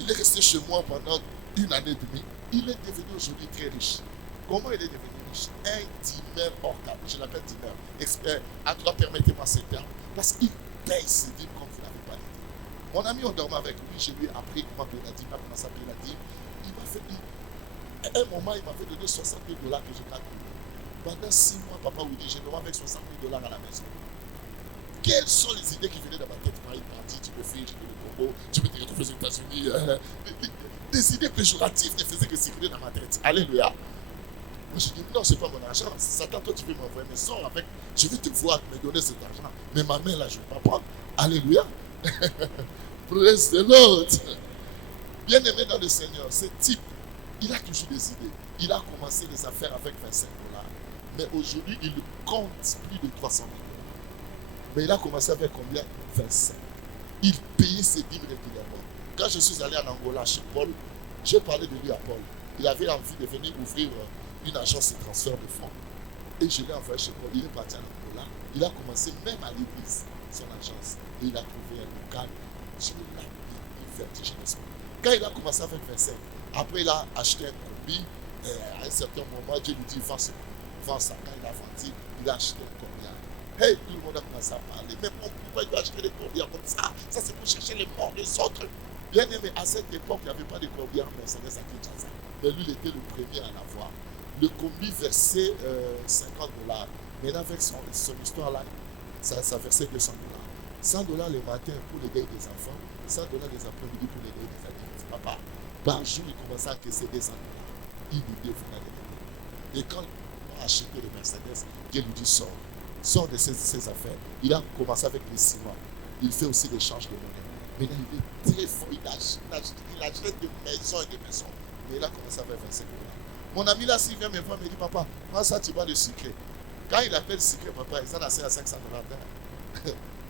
Il est resté chez moi pendant 1 année et demie. Il est devenu aujourd'hui très riche. Comment il est devenu riche? Un dîmeur hors table. Je l'appelle dîmeur. Expert. En tout cas, permettez-moi ce terme. Parce qu'il paye ses dîmes comme vous n'avez pas dit. Mon ami, on dormait avec lui. Je lui ai appris comment payer la dîme. Comment ça payer la dîme. Il m'a fait. À un moment, il m'avait donné $60 000 que je calcule. Pendant 6 mois, papa vous dit, je dormais avec $60 000 à la maison. Quelles sont les idées qui venaient dans ma tête? Il m'a dit, tu peux fuir, tu peux le Congo, tu peux te retrouver aux États-Unis. Des idées péjoratives ne faisaient que circuler dans ma tête. Alléluia. Moi, je dis, non, ce n'est pas mon argent. Satan, toi, tu veux m'envoyer, mais sors avec. Je vais te voir me donner cet argent. Mais ma main, là, je ne vais pas prendre. Alléluia. Praise the Lord. Bien-aimé dans le Seigneur, ce type, il a toujours des idées. Il a commencé les affaires avec $25. Mais aujourd'hui, il compte plus de $300 000. Mais il a commencé avec combien? 25. Il payait ses dîmes régulièrement. Quand je suis allé en Angola chez Paul, j'ai parlé de lui à Paul. Il avait envie de venir ouvrir une agence de transfert de fonds. Et je l'ai envoyé chez Paul. Il est parti en Angola. Il a commencé même à l'église, son agence. Et il a trouvé un local sur le lac. Il vertigineusement. Quand il a commencé avec 25, après il a acheté un combi. À un certain moment, Dieu lui dit, vends ça. Quand il a vendu, il a acheté un combien. Hey, tout le monde a commencé à parler. Mais pourquoi il doit acheter des corbières comme ça? Ça, c'est pour chercher les morts des autres. Bien aimé, à cette époque, il n'y avait pas de corbières Mercedes à Kinshasa. Mais lui, il était le premier à l'avoir. Le combi versait $50. Mais là, avec son histoire-là, ça versait $200. $100 le matin pour les gars des enfants, $100 les après-midi pour les gars des adultes. Papa, par jour, il commençait à encaisser $200. Il lui dit, vous n'allez pas. Et quand il a acheté le Mercedes, Dieu lui dit, sort de ses affaires. Il a commencé avec les ciments. Il fait aussi l'échange de monnaie. Maintenant, il est très fort. Il achète des maisons et des maisons. Mais il a commencé avec $25. Mon ami là, s'il vient me voir, il me dit, papa, prends ça, tu vas le sucrer. Quand il appelle sucré, papa, il s'en a à $500.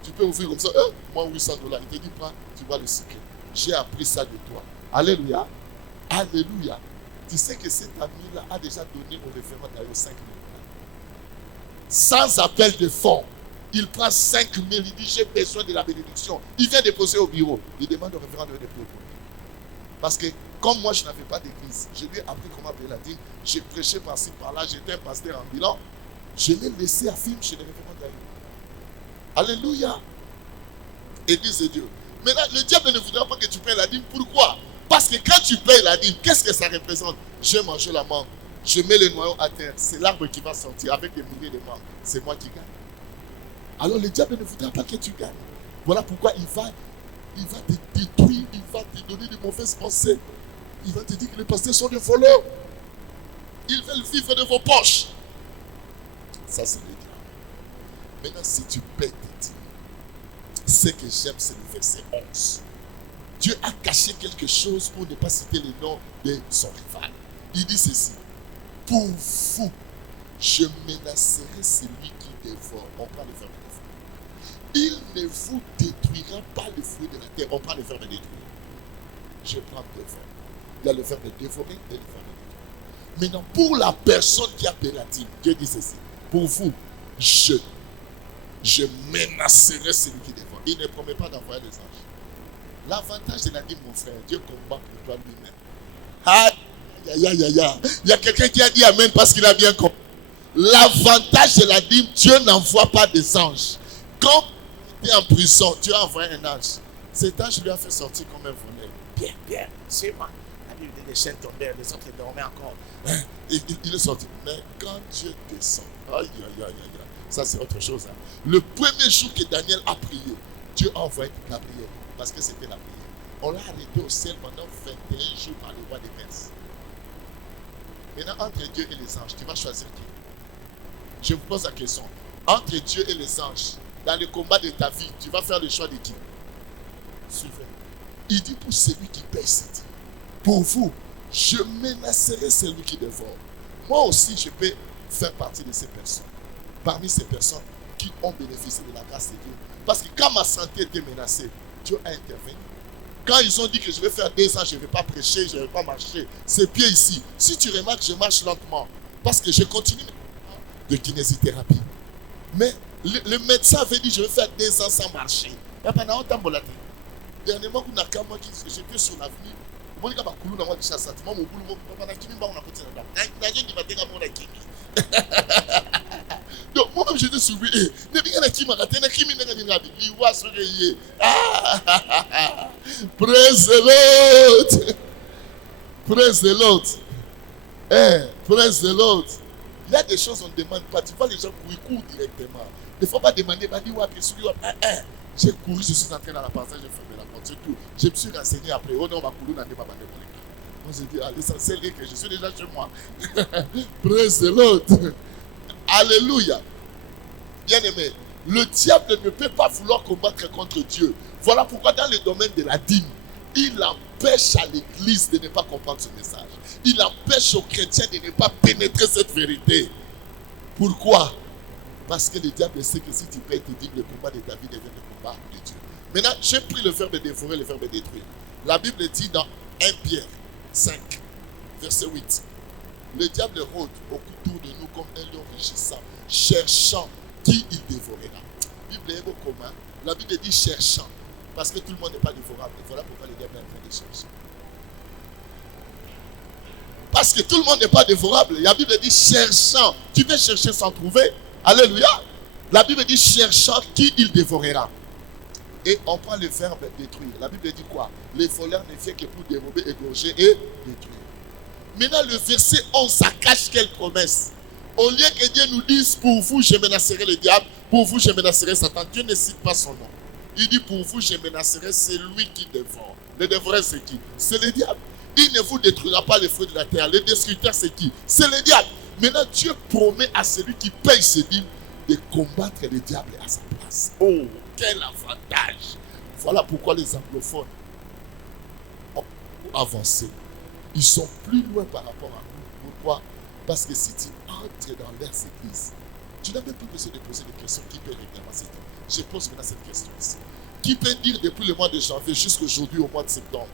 Tu peux ouvrir comme ça, moi $800. Il te dit, prends, tu vas le sucrer. J'ai appris ça de toi. Alléluia. Alléluia. Tu sais que cet ami-là a déjà donné au référent d'ailleurs 5 000 $. Sans appel de fonds. Il prend 5 000, il dit j'ai besoin de la bénédiction. Il vient déposer au bureau. Il demande au référent de le déposer. Parce que comme moi je n'avais pas d'église, je lui ai appris comment payer la dîme. J'ai prêché par-ci par-là, j'étais un pasteur ambulant. Je l'ai laissé à film chez le référent d'ailleurs. Alléluia. Église de Dieu. Maintenant, le diable ne voudra pas que tu payes la dîme. Pourquoi? Parce que quand tu payes la dîme, qu'est-ce que ça représente? Je mange la mangue, je mets le noyau à terre. C'est l'arbre qui va sortir avec des milliers de mangues. C'est moi qui gagne. Alors le diable ne voudra pas que tu gagnes. Voilà pourquoi il va te détruire, il va te donner de mauvaises pensées. Il va te dire que les pasteurs sont des voleurs. Ils veulent vivre de vos poches. Ça, c'est le diable. Maintenant, si tu paies tes dîmes, ce que j'aime, c'est le verset 11. Dieu a caché quelque chose pour ne pas citer le nom de son rival. Il dit ceci. Pour vous, je menacerai celui qui dévore. On prend le verbe dévore. Il ne vous détruira pas le fruit de la terre. On prend le verbe détruire. Je prends deux verbes. Il y a le verbe dévorer et le verbe détruire. Maintenant, pour la personne qui a payé la dîme, Dieu dit ceci. Pour vous, je menacerai celui qui dévore. Il ne promet pas d'envoyer les anges. L'avantage de la dîme, mon frère, Dieu combat pour toi lui-même. Aïe, aïe, aïe, aïe. Il y a quelqu'un qui a dit amen parce qu'il a bien compris. L'avantage de la dîme, Dieu n'envoie pas des anges. Quand tu es en prison, Dieu a envoyé un ange. Cet ange lui a fait sortir comme un volet. Bien, bien, c'est moi. Les chaînes tombèrent, les autres dormaient encore. Il est sorti. Mais quand Dieu descend, aïe, aïe, aïe, aïe, ça c'est autre chose. Hein. Le premier jour que Daniel a prié, Dieu a envoyé la prière. Parce que c'était la prière. On l'a arrêté au ciel pendant 21 jours par le roi des Perses. Maintenant, entre Dieu et les anges, tu vas choisir qui? Je vous pose la question. Entre Dieu et les anges, dans le combat de ta vie, tu vas faire le choix de qui? Suivez. Il dit pour celui qui paye ses dîmes. Pour vous, je menacerai celui qui dévore. Moi aussi, je peux faire partie de ces personnes. Parmi ces personnes qui ont bénéficié de la grâce de Dieu. Parce que quand ma santé était menacée, Dieu a intervenu. Quand ils ont dit que je vais faire 2 ans, je ne vais pas prêcher, je ne vais pas marcher, ces pieds ici, si tu remarques, je marche lentement. Parce que je continue de kinésithérapie. Mais le médecin avait dit je vais faire 2 ans sans marcher. Et pendant autant de temps, dernièrement, j'étais sur l'avenir. Donc moi-même j'étais surpris. Praise the Lord. Praise the Lord. Praise the Lord. Il y a des choses qu'on ne demande pas. Tu vois les gens courent directement. Il ne faut pas demander. J'ai couru, je suis entré dans la passage, j'ai fermé la porte, c'est tout. Je me suis renseigné après. Oh non, on va courir dans les babans. Moi j'ai dit, l'essentiel est que je suis déjà chez moi. Praise the Lord. Alléluia. Bien aimé, le diable ne peut pas vouloir combattre contre Dieu. Voilà pourquoi dans le domaine de la dîme, il empêche à l'église de ne pas comprendre ce message. Il empêche aux chrétiens de ne pas pénétrer cette vérité. Pourquoi? Parce que le diable sait que si tu payes tes dîmes, le combat de ta vie devient le combat de Dieu. Maintenant, j'ai pris le verbe dévorer, le verbe détruire. La Bible dit dans 1 Pierre 5, verset 8. Le diable rôde autour de nous comme un lion rugissant, cherchant qui il dévorera. La Bible est au commun. La Bible dit cherchant, parce que tout le monde n'est pas dévorable. Voilà pourquoi le diable est en train de chercher. Parce que tout le monde n'est pas dévorable. La Bible dit cherchant. Tu veux chercher sans trouver. Alléluia. La Bible dit cherchant qui il dévorera. Et on prend le verbe détruire. La Bible dit quoi? Les voleurs ne font que pour dérober, égorger et détruire. Maintenant le verset 11, ça cache quelle promesse? Au lieu que Dieu nous dise pour vous je menacerai le diable, pour vous je menacerai Satan, Dieu ne cite pas son nom. Il dit pour vous je menacerai celui qui dévore. Le dévoreur c'est qui? C'est le diable. Il ne vous détruira pas les fruits de la terre. Le destructeur c'est qui? C'est le diable. Maintenant Dieu promet à celui qui paye ses dîmes de combattre le diable à sa place. Oh, quel avantage! Voilà pourquoi les anglophones ont avancé. Ils sont plus loin par rapport à nous. Pourquoi? Parce que si tu entres dans leurs églises, tu n'as même plus besoin de poser des questions. Qui peut réclamer cette question? Je pose maintenant cette question ici. Qui peut dire depuis le mois de janvier jusqu'aujourd'hui au mois de septembre,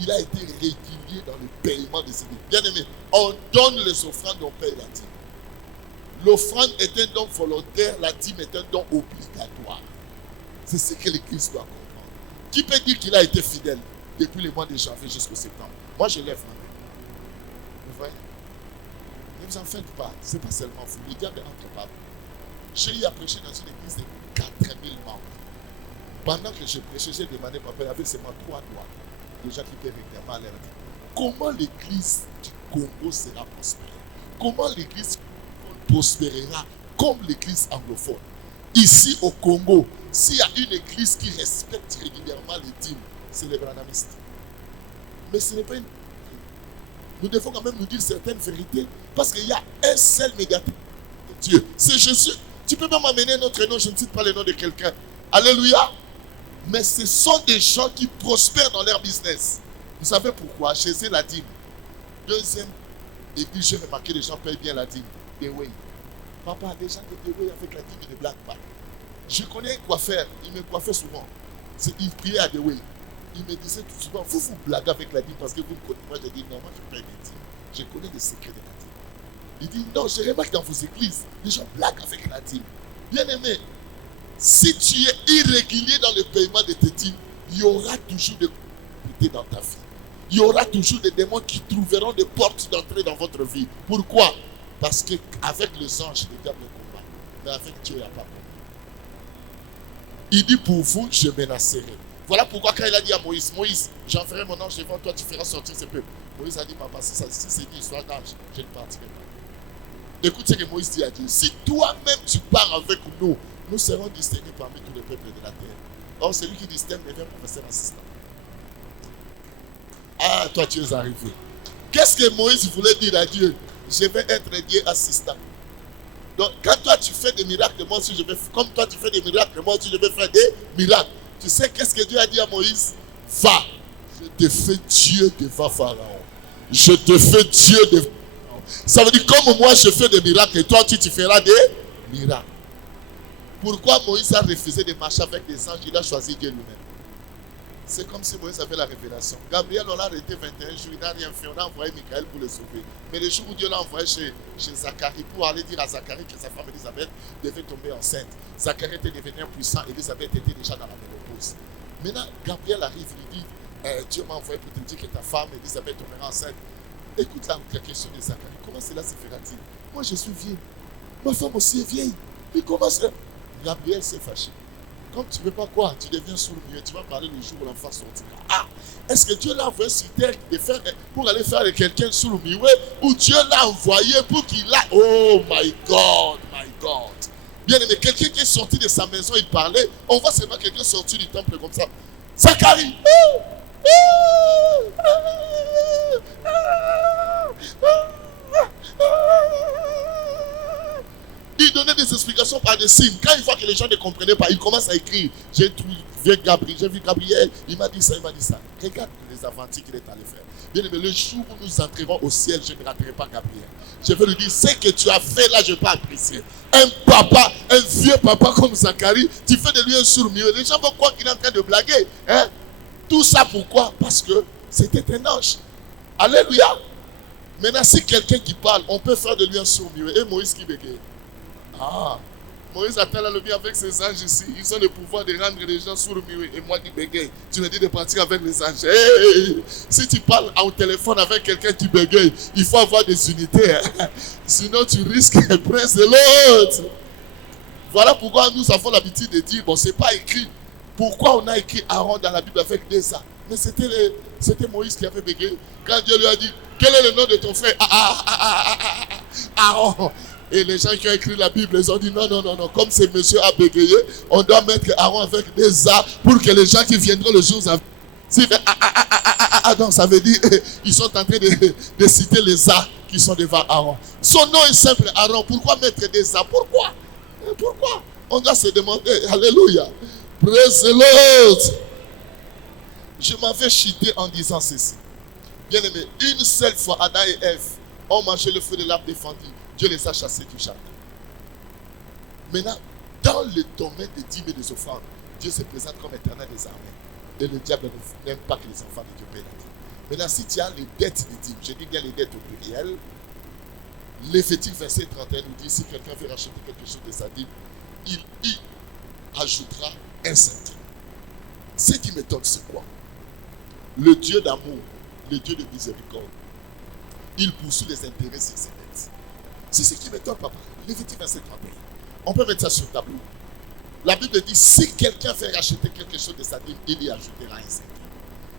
il a été régulier dans le paiement de ses dîmes. Bien aimé, on donne les offrandes, on paye la dîme. L'offrande est un don volontaire, la dîme est un don obligatoire. C'est ce que l'Église doit comprendre. Qui peut dire qu'il a été fidèle depuis le mois de janvier jusqu'au septembre? Moi, je lève ma main. Vous voyez? Ne vous en faites pas. Ce n'est pas seulement vous. Le diable est incapable. J'ai eu à prêcher dans une église de 4000 membres. Pendant que je prêchais, j'ai demandé, papa, il y avait seulement 3 doigts. Les gens qui étaient régulièrement à l'air. Comment l'église du Congo sera prospère? Comment l'église prospérera comme l'église anglophone? Ici au Congo, s'il y a une église qui respecte régulièrement les dîmes, c'est les branhamistes. Mais ce n'est pas une... Nous devons quand même nous dire certaines vérités, parce qu'il y a un seul médiateur de Dieu, c'est Jésus. Tu peux même m'amener un autre nom, je ne cite pas le nom de quelqu'un. Alléluia. Mais ce sont des gens qui prospèrent dans leur business. Vous savez pourquoi? Jésus la dîme. Deuxième église, j'ai remarqué les gens payent bien la dîme. Des way. Papa, des gens qui des way avec la dîme, ils ne blaguent pas. Je connais un coiffeur, il me coiffait souvent. Il priait à des way. Il me disait tout souvent, vous blaguez avec la dîme parce que vous me connaissez. Moi, j'ai dit, non, moi je paye les dîmes. Je connais des secrets de la dîme. Il dit, non, je remarque dans vos églises, les gens blaguent avec la dîme. Bien aimé, si tu es irrégulier dans le paiement de tes dîmes, il y aura toujours des difficultés dans ta vie. Il y aura toujours des démons qui trouveront des portes d'entrée dans votre vie. Pourquoi? Parce qu'avec les anges, le diable combat. Mais avec Dieu, il n'y a pas de combat. Il dit, pour vous, je menacerai. Voilà pourquoi quand il a dit à Moïse, Moïse, j'en ferai mon ange devant toi, tu feras sortir ce peuple. Moïse a dit, papa, si c'est une histoire d'ange, je ne partirai pas. Écoute ce que Moïse dit à Dieu. Si toi-même tu pars avec nous, nous serons distingués parmi tous les peuples de la terre. Or, celui qui distingue devient professeur assistant. Ah, toi tu es arrivé. Qu'est-ce que Moïse voulait dire à Dieu? Je vais être Dieu assistant. Donc, quand toi tu fais des miracles, moi aussi je vais faire. Comme toi tu fais des miracles, moi aussi je vais faire des miracles. Tu sais qu'est-ce que Dieu a dit à Moïse? Va, je te fais Dieu devant Pharaon. Je te fais Dieu devant Pharaon. Ça veut dire comme moi je fais des miracles et toi tu feras des miracles. Pourquoi Moïse a refusé de marcher avec des anges? Il a choisi Dieu lui-même. C'est comme si Moïse avait la révélation. Gabriel, on l'a arrêté 21 jours, il n'a rien fait. On a envoyé Michael pour le sauver. Mais le jour où Dieu l'a envoyé chez Zacharie pour aller dire à Zacharie que sa femme Élisabeth devait tomber enceinte. Zacharie était devenu puissant, Élisabeth était déjà dans la ménopause. Maintenant, Gabriel arrive, il dit, Dieu m'a envoyé pour te dire que ta femme Élisabeth tombera enceinte. Écoute la question de Zacharie. Comment cela se fera-t-il? Moi je suis vieille. Ma femme aussi est vieille. Puis comment ça? Gabriel s'est fâché. Comme tu ne veux pas quoi, tu deviens sourd-muet, tu vas parler le jour où l'enfant sortira. Ah, est-ce que Dieu l'a envoyé sur terre pour aller faire de quelqu'un sourd-muet, ou Dieu l'a envoyé pour qu'il a... Oh my God, my God. Bien aimé, quelqu'un qui est sorti de sa maison, il parlait, on voit seulement quelqu'un sorti du temple comme ça. Zacharie. Il donnait des explications par des signes. Quand il voit que les gens ne comprenaient pas, il commence à écrire. J'ai vu Gabriel, il m'a dit ça, il m'a dit ça. Regarde les aventures qu'il est allé faire. Bien aimé, le jour où nous entrerons au ciel, je ne raterai pas Gabriel. Je vais lui dire, ce que tu as fait là, je ne peux pas apprécier. Un papa, un vieux papa comme Zacharie, tu fais de lui un sourd-muet. Les gens vont croire qu'il est en train de blaguer. Hein? Tout ça pourquoi? Parce que c'était un ange. Alléluia. Maintenant, si quelqu'un qui parle, on peut faire de lui un sourd-muet. Et Moïse qui bégaye. Ah, Moïse attend la lumière avec ses anges ici. Ils ont le pouvoir de rendre les gens sourds-muets. Et moi qui bégaye, tu me dis de partir avec les anges. Hey, si tu parles au téléphone avec quelqu'un qui bégaye, il faut avoir des unités. Hein? Sinon, tu risques de presser l'autre. Voilà pourquoi nous avons l'habitude de dire, bon, c'est pas écrit. Pourquoi on a écrit Aaron dans la Bible avec des A? Mais c'était Moïse qui avait bégayé. Quand Dieu lui a dit, quel est le nom de ton frère? Aaron. Et les gens qui ont écrit la Bible, ils ont dit non, comme ce monsieur a bégayé, on doit mettre Aaron avec des A pour que les gens qui viendront le jour donc ça veut dire ils sont en train de citer les A qui sont devant Aaron. Son nom est simple, Aaron. Pourquoi mettre des A? Pourquoi? On doit se demander. Alléluia. Praise the Lord. Je m'en vais chuter en disant ceci. Bien aimé, une seule fois Adam et Ève ont mangé le fruit de l'arbre défendu. Dieu les a chassés du jardin. Maintenant, dans le domaine des dîmes et des offrandes, Dieu se présente comme éternel des armées. Et le diable n'aime pas que les enfants de Dieu payent la dîme. Maintenant, si tu as les dettes des dîmes, je dis bien les dettes au pluriel, Lévitique verset 31 nous dit, si quelqu'un veut racheter quelque chose de sa dîme, il y ajoutera un cinquième. Ce qui m'étonne, c'est quoi? Le Dieu d'amour, le Dieu de miséricorde, il poursuit les intérêts sur ses dettes. C'est ce qui m'étonne, papa. Lévitique verset 31. On peut mettre ça sur le tableau. La Bible dit, si quelqu'un fait racheter quelque chose de sa dîme, il y ajoutera un cinquième.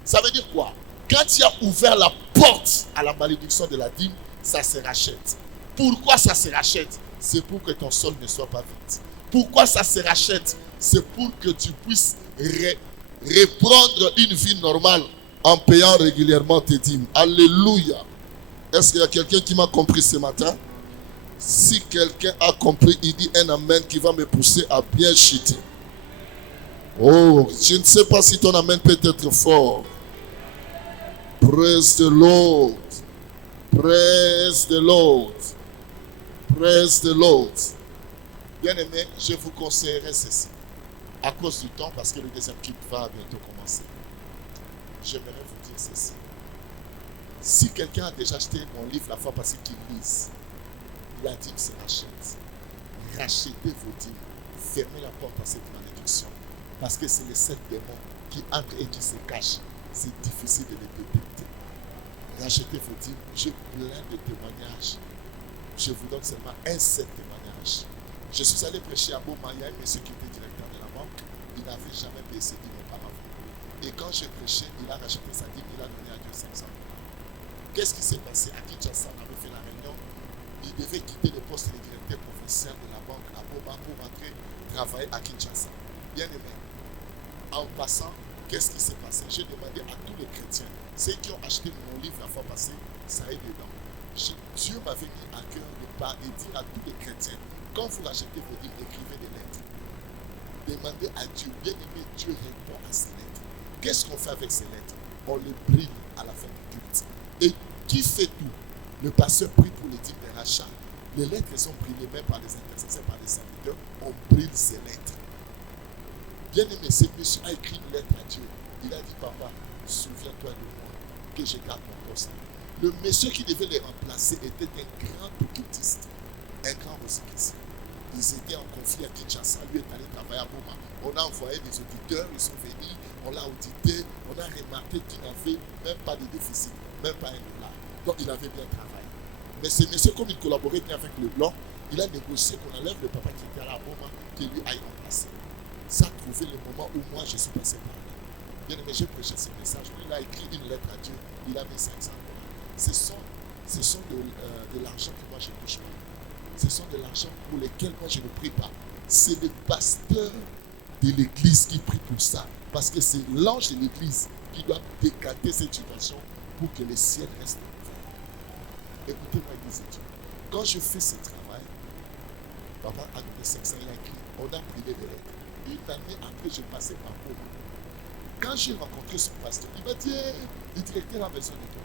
Ça veut dire quoi? Quand tu as ouvert la porte à la malédiction de la dîme, ça se rachète. Pourquoi ça se rachète? C'est pour que ton sol ne soit pas vide. Pourquoi ça se rachète? C'est pour que tu puisses reprendre une vie normale en payant régulièrement tes dîmes. Alléluia. Est-ce qu'il y a quelqu'un qui m'a compris ce matin? Si quelqu'un a compris, il dit un amen qui va me pousser à bien chuter. Oh, je ne sais pas si ton amen peut être fort. Praise the Lord. Praise the Lord. Praise the Lord. Bien-aimé, je vous conseillerais ceci. À cause du temps, parce que le deuxième clip va bientôt commencer. J'aimerais vous dire ceci. Si quelqu'un a déjà acheté mon livre la fois passée qu'il lise, la dîme se rachète. Rachetez vos dîmes. Fermez la porte à cette malédiction. Parce que c'est les 7 démons qui entrent et qui se cachent. C'est difficile de les détecter. Rachetez vos dîmes. J'ai plein de témoignages. Je vous donne seulement un seul témoignage. Je suis allé prêcher à Boma. Il y a un monsieur qui était directeur de la banque. Il n'avait jamais payé ses dîmes auparavant. Et quand j'ai prêché, il a racheté sa dîme. Il a donné à Dieu 500. Qu'est-ce qui s'est passé? À Kinshasa, on avait fait la réunion. Il devait quitter le poste de directeur provincial de la banque à Boma pour rentrer travailler à Kinshasa. Bien aimé, en passant, qu'est-ce qui s'est passé? J'ai demandé à tous les chrétiens, ceux qui ont acheté mon livre la fois passée, ça est dedans. Dieu m'avait mis à cœur de parler et dire à tous les chrétiens, quand vous rachetez vos livres, écrivez des lettres. Demandez à Dieu, bien aimé, Dieu répond à ces lettres. Qu'est-ce qu'on fait avec ces lettres? On les brille à la fin du culte. Et qui fait tout? Le pasteur prie pour les dîmes de rachat. Les lettres sont brillées même par les intercesseurs, par les serviteurs. On brille ces lettres. Bien aimé, ce monsieur a écrit une lettre à Dieu. Il a dit, papa, souviens-toi de moi, que je garde mon poste. Le monsieur qui devait les remplacer était un grand occultiste, un grand roséquiste. Ils étaient en conflit à Kinshasa, lui est allé travailler à Boma. On a envoyé des auditeurs, ils sont venus, on l'a audité, on a remarqué qu'il n'avait même pas de déficit, même pas un dollar. Donc il avait bien travaillé. Mais ce monsieur, comme il collaborait bien avec le blanc, il a négocié qu'on enlève le papa qui était là à Boma, qu'il lui aille remplacer. Ça a trouvé le moment où moi je suis passé par là. Bien aimé, j'ai prêché ce message. Il a écrit une lettre à Dieu, il a mis 500 $. Ce sont de l'argent que moi je ne touche pas. Ce sont de l'argent pour lesquels moi je ne prie pas. C'est le pasteur de l'église qui prie pour ça. Parce que c'est l'ange de l'église qui doit décanter cette situation pour que le ciel reste ouvert. Écoutez-moi, église de Dieu. Quand je fais ce travail, papa a donné 500, il a écrit, on a brûlé les lettres. Une année après, je passais par Boma. Quand j'ai rencontré ce pasteur, il m'a dit, le directeur a besoin de toi.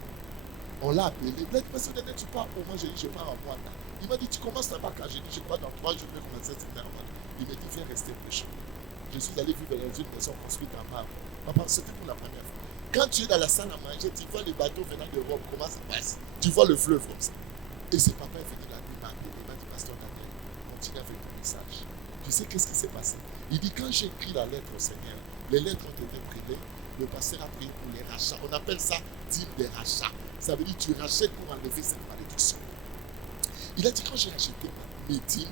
On l'a appelé. Il m'a dit, monsieur Dene, tu pars pour moi? J'ai dit, je pars à Rwanda. Il m'a dit, tu commences là-bas quand j'ai dit, je crois dans 3 jours, je vais commencer à Rwanda. Il m'a dit, viens rester prêcher. Je suis allé vivre dans une maison construite en marbre. Papa, c'était pour la première fois. Quand tu es dans la salle à manger, tu vois les bateaux venant d'Europe, comment ça passe? Tu vois le fleuve comme ça. Et ce papa est venu là, il m'a dit, pasteur Daniel, continue avec le message. Tu sais qu'est-ce qui s'est passé? Il dit, quand j'ai écrit la lettre au Seigneur, les lettres ont été brûlées, le pasteur a prié pour les rachats. On appelle ça dîme des rachats. Ça veut dire que tu rachètes pour enlever cette malédiction. Il a dit, quand j'ai acheté mes dîmes,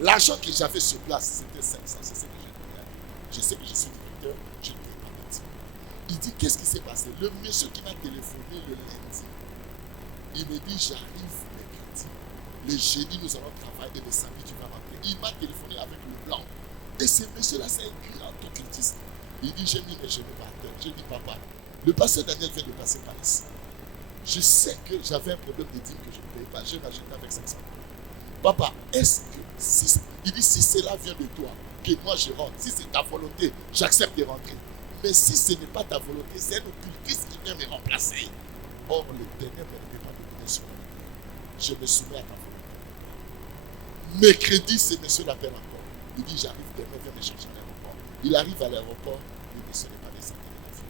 l'argent que j'avais sur place, c'était 500. C'est ce que j'ai donné. Je sais que je suis directeur, je ne paye pas mes dîmes. Il dit, qu'est-ce qui s'est passé? Le monsieur qui m'a téléphoné le lundi, il me dit, j'arrive mercredi. Le jeudi, nous allons travailler et le samedi, tu vas m'appeler. Il m'a téléphoné avec le blanc. Et ce monsieur-là, c'est un grand occultiste. Il dit, j'ai mis mes genoux par terre. J'ai dit, papa, le pasteur Daniel vient de passer par ici. Je sais que j'avais un problème de dîme que je ne payais pas. Je vais m'acheter avec 500 $. Papa, est-ce que, il dit, si cela vient de toi, que moi je rentre, si c'est ta volonté, j'accepte de rentrer. Mais si ce n'est pas ta volonté, c'est un occultiste qui vient me remplacer. Or, l'Éternel ne peut pas me donner sur moi. Je me soumets à ta volonté. Mercredi, ce monsieur l'appelle encore. Il dit, j'arrive demain, viens me chercher à l'aéroport. Il arrive à l'aéroport, le monsieur n'est pas descendu de l'avion.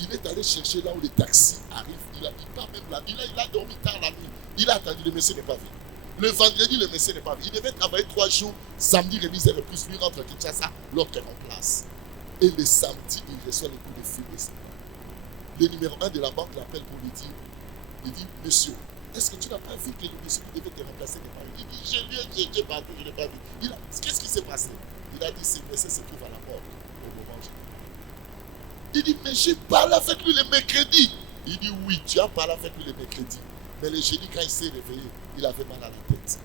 Il est allé chercher là où les taxis arrivent. Il part même là. Il a dormi tard la nuit. Il a attendu. Le monsieur n'est pas venu. Le vendredi, le monsieur n'est pas venu. Il devait travailler 3 jours. Samedi, remise et reprise. Lui rentre à Kinshasa. L'autre remplace. Et le samedi, il reçoit le coup de fil. Le numéro 1 de la banque l'appelle pour lui dire, il dit, monsieur, est-ce que tu n'as pas vu que le monsieur qui devait te remplacer n'est pas venu? Il dit, je lui ai cherché partout, je ne l'ai pas vu. Qu'est-ce qui s'est passé? Il a dit, ce monsieur se trouve à la porte au moment où il dit, mais j'ai parlé avec lui le mercredi. Il dit, oui, tu as parlé avec lui le mercredi. Mais le jeudi, quand il s'est réveillé, il avait mal à la tête.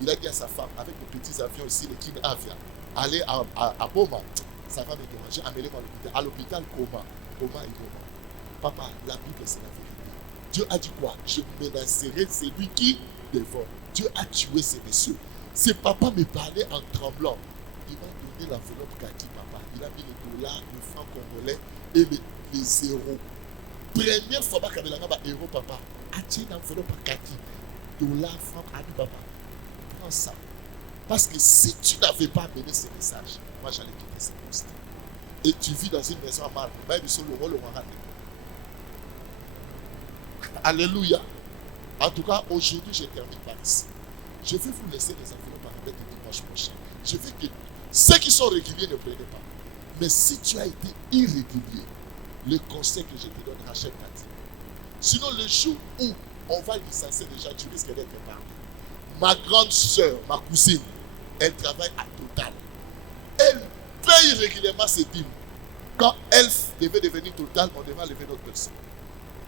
Il a dit à sa femme, avec les petits avions aussi, le King Avia, allez à Boma, ça va me déranger, amenez-moi à l'hôpital. À l'hôpital, coma et coma. Papa, la Bible, c'est la vérité. Dieu a dit quoi? Je menacerai celui qui dévore. Dieu a tué ces messieurs. Ces papas me parlaient en tremblant. Il m'a donné l'enveloppe kaki, papa. Il a mis les dollars, le franc congolais et les euros. Première fois, il y a un euro, papa. A-t-il une enveloppe kaki? Dollars, franc, a dit, papa. Prends ça. Parce que si tu n'avais pas amené ces messages, moi j'allais quitter ce poste. Et tu vis dans une maison à marbre. Alléluia. En tout cas, aujourd'hui, je termine par ici. Je vais vous laisser les enveloppes à remettre dimanche prochain. Je veux que ceux qui sont réguliers ne prennent pas. Mais si tu as été irrégulier, le conseil que je te donne, rachète ta dîme. Sinon, le jour où on va licencier déjà, tu risques d'être épargné. Ma grande soeur, ma cousine, elle travaille à Total. Elle paye régulièrement ses dîmes. Quand elle devait devenir Total, on devait enlever notre personne.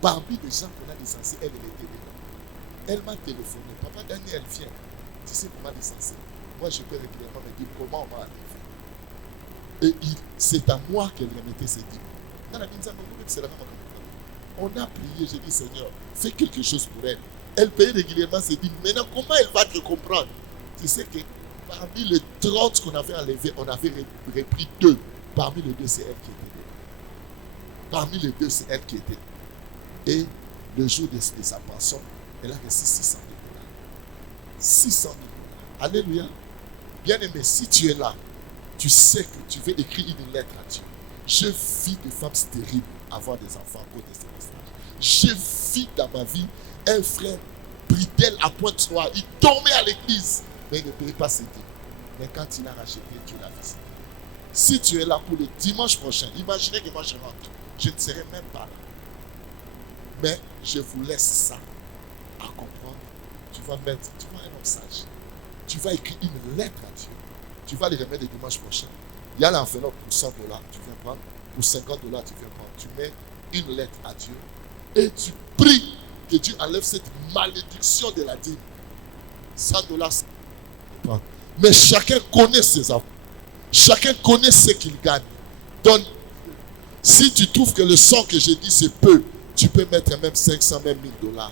Parmi les gens qu'on a licenciés, elle était là. Elle m'a téléphoné. Papa Daniel, viens. Tu sais comment licencier. Moi, je peux régulièrement me dire comment on va arriver. Et c'est à moi qu'elle remettait ses dîmes. On a prié, j'ai dit Seigneur, fais quelque chose pour elle. Elle payait régulièrement ses dîmes. Maintenant, comment elle va te comprendre? Tu sais que parmi les 30 qu'on avait enlevés, on avait repris 2. Parmi les 2, c'est elle qui était là. Parmi les 2, c'est elle qui était là. Et le jour de sa pension, elle a reçu 600 000 $. 600 000 $. Alléluia. Bien-aimé, si tu es là, tu sais que tu veux écrire une lettre à Dieu. Je vis de femmes stériles avoir des enfants à cause de ces messages. Je vis dans ma vie un frère pris d'elle à Pointe-Noire. Il tombait à l'église, mais il ne payait pas ses dîmes. Mais quand il a racheté, Dieu l'a visité. Si tu es là pour le dimanche prochain, imaginez que moi je rentre. Je ne serai même pas là. Mais je vous laisse ça à comprendre. Tu vas un homme sage. Tu vas écrire une lettre à Dieu. Tu vas les remettre le dimanche prochain. Il y a l'enveloppe pour 100 $, tu viens prendre. Pour 50 $, tu viens prendre. Tu mets une lettre à Dieu et tu pries que Dieu enlève cette malédiction de la dîme. 100 $. Mais chacun connaît ses enfants. Chacun connaît ce qu'il gagne. Donc, si tu trouves que le 100 que j'ai dit c'est peu, tu peux mettre même 500, même 1000 $.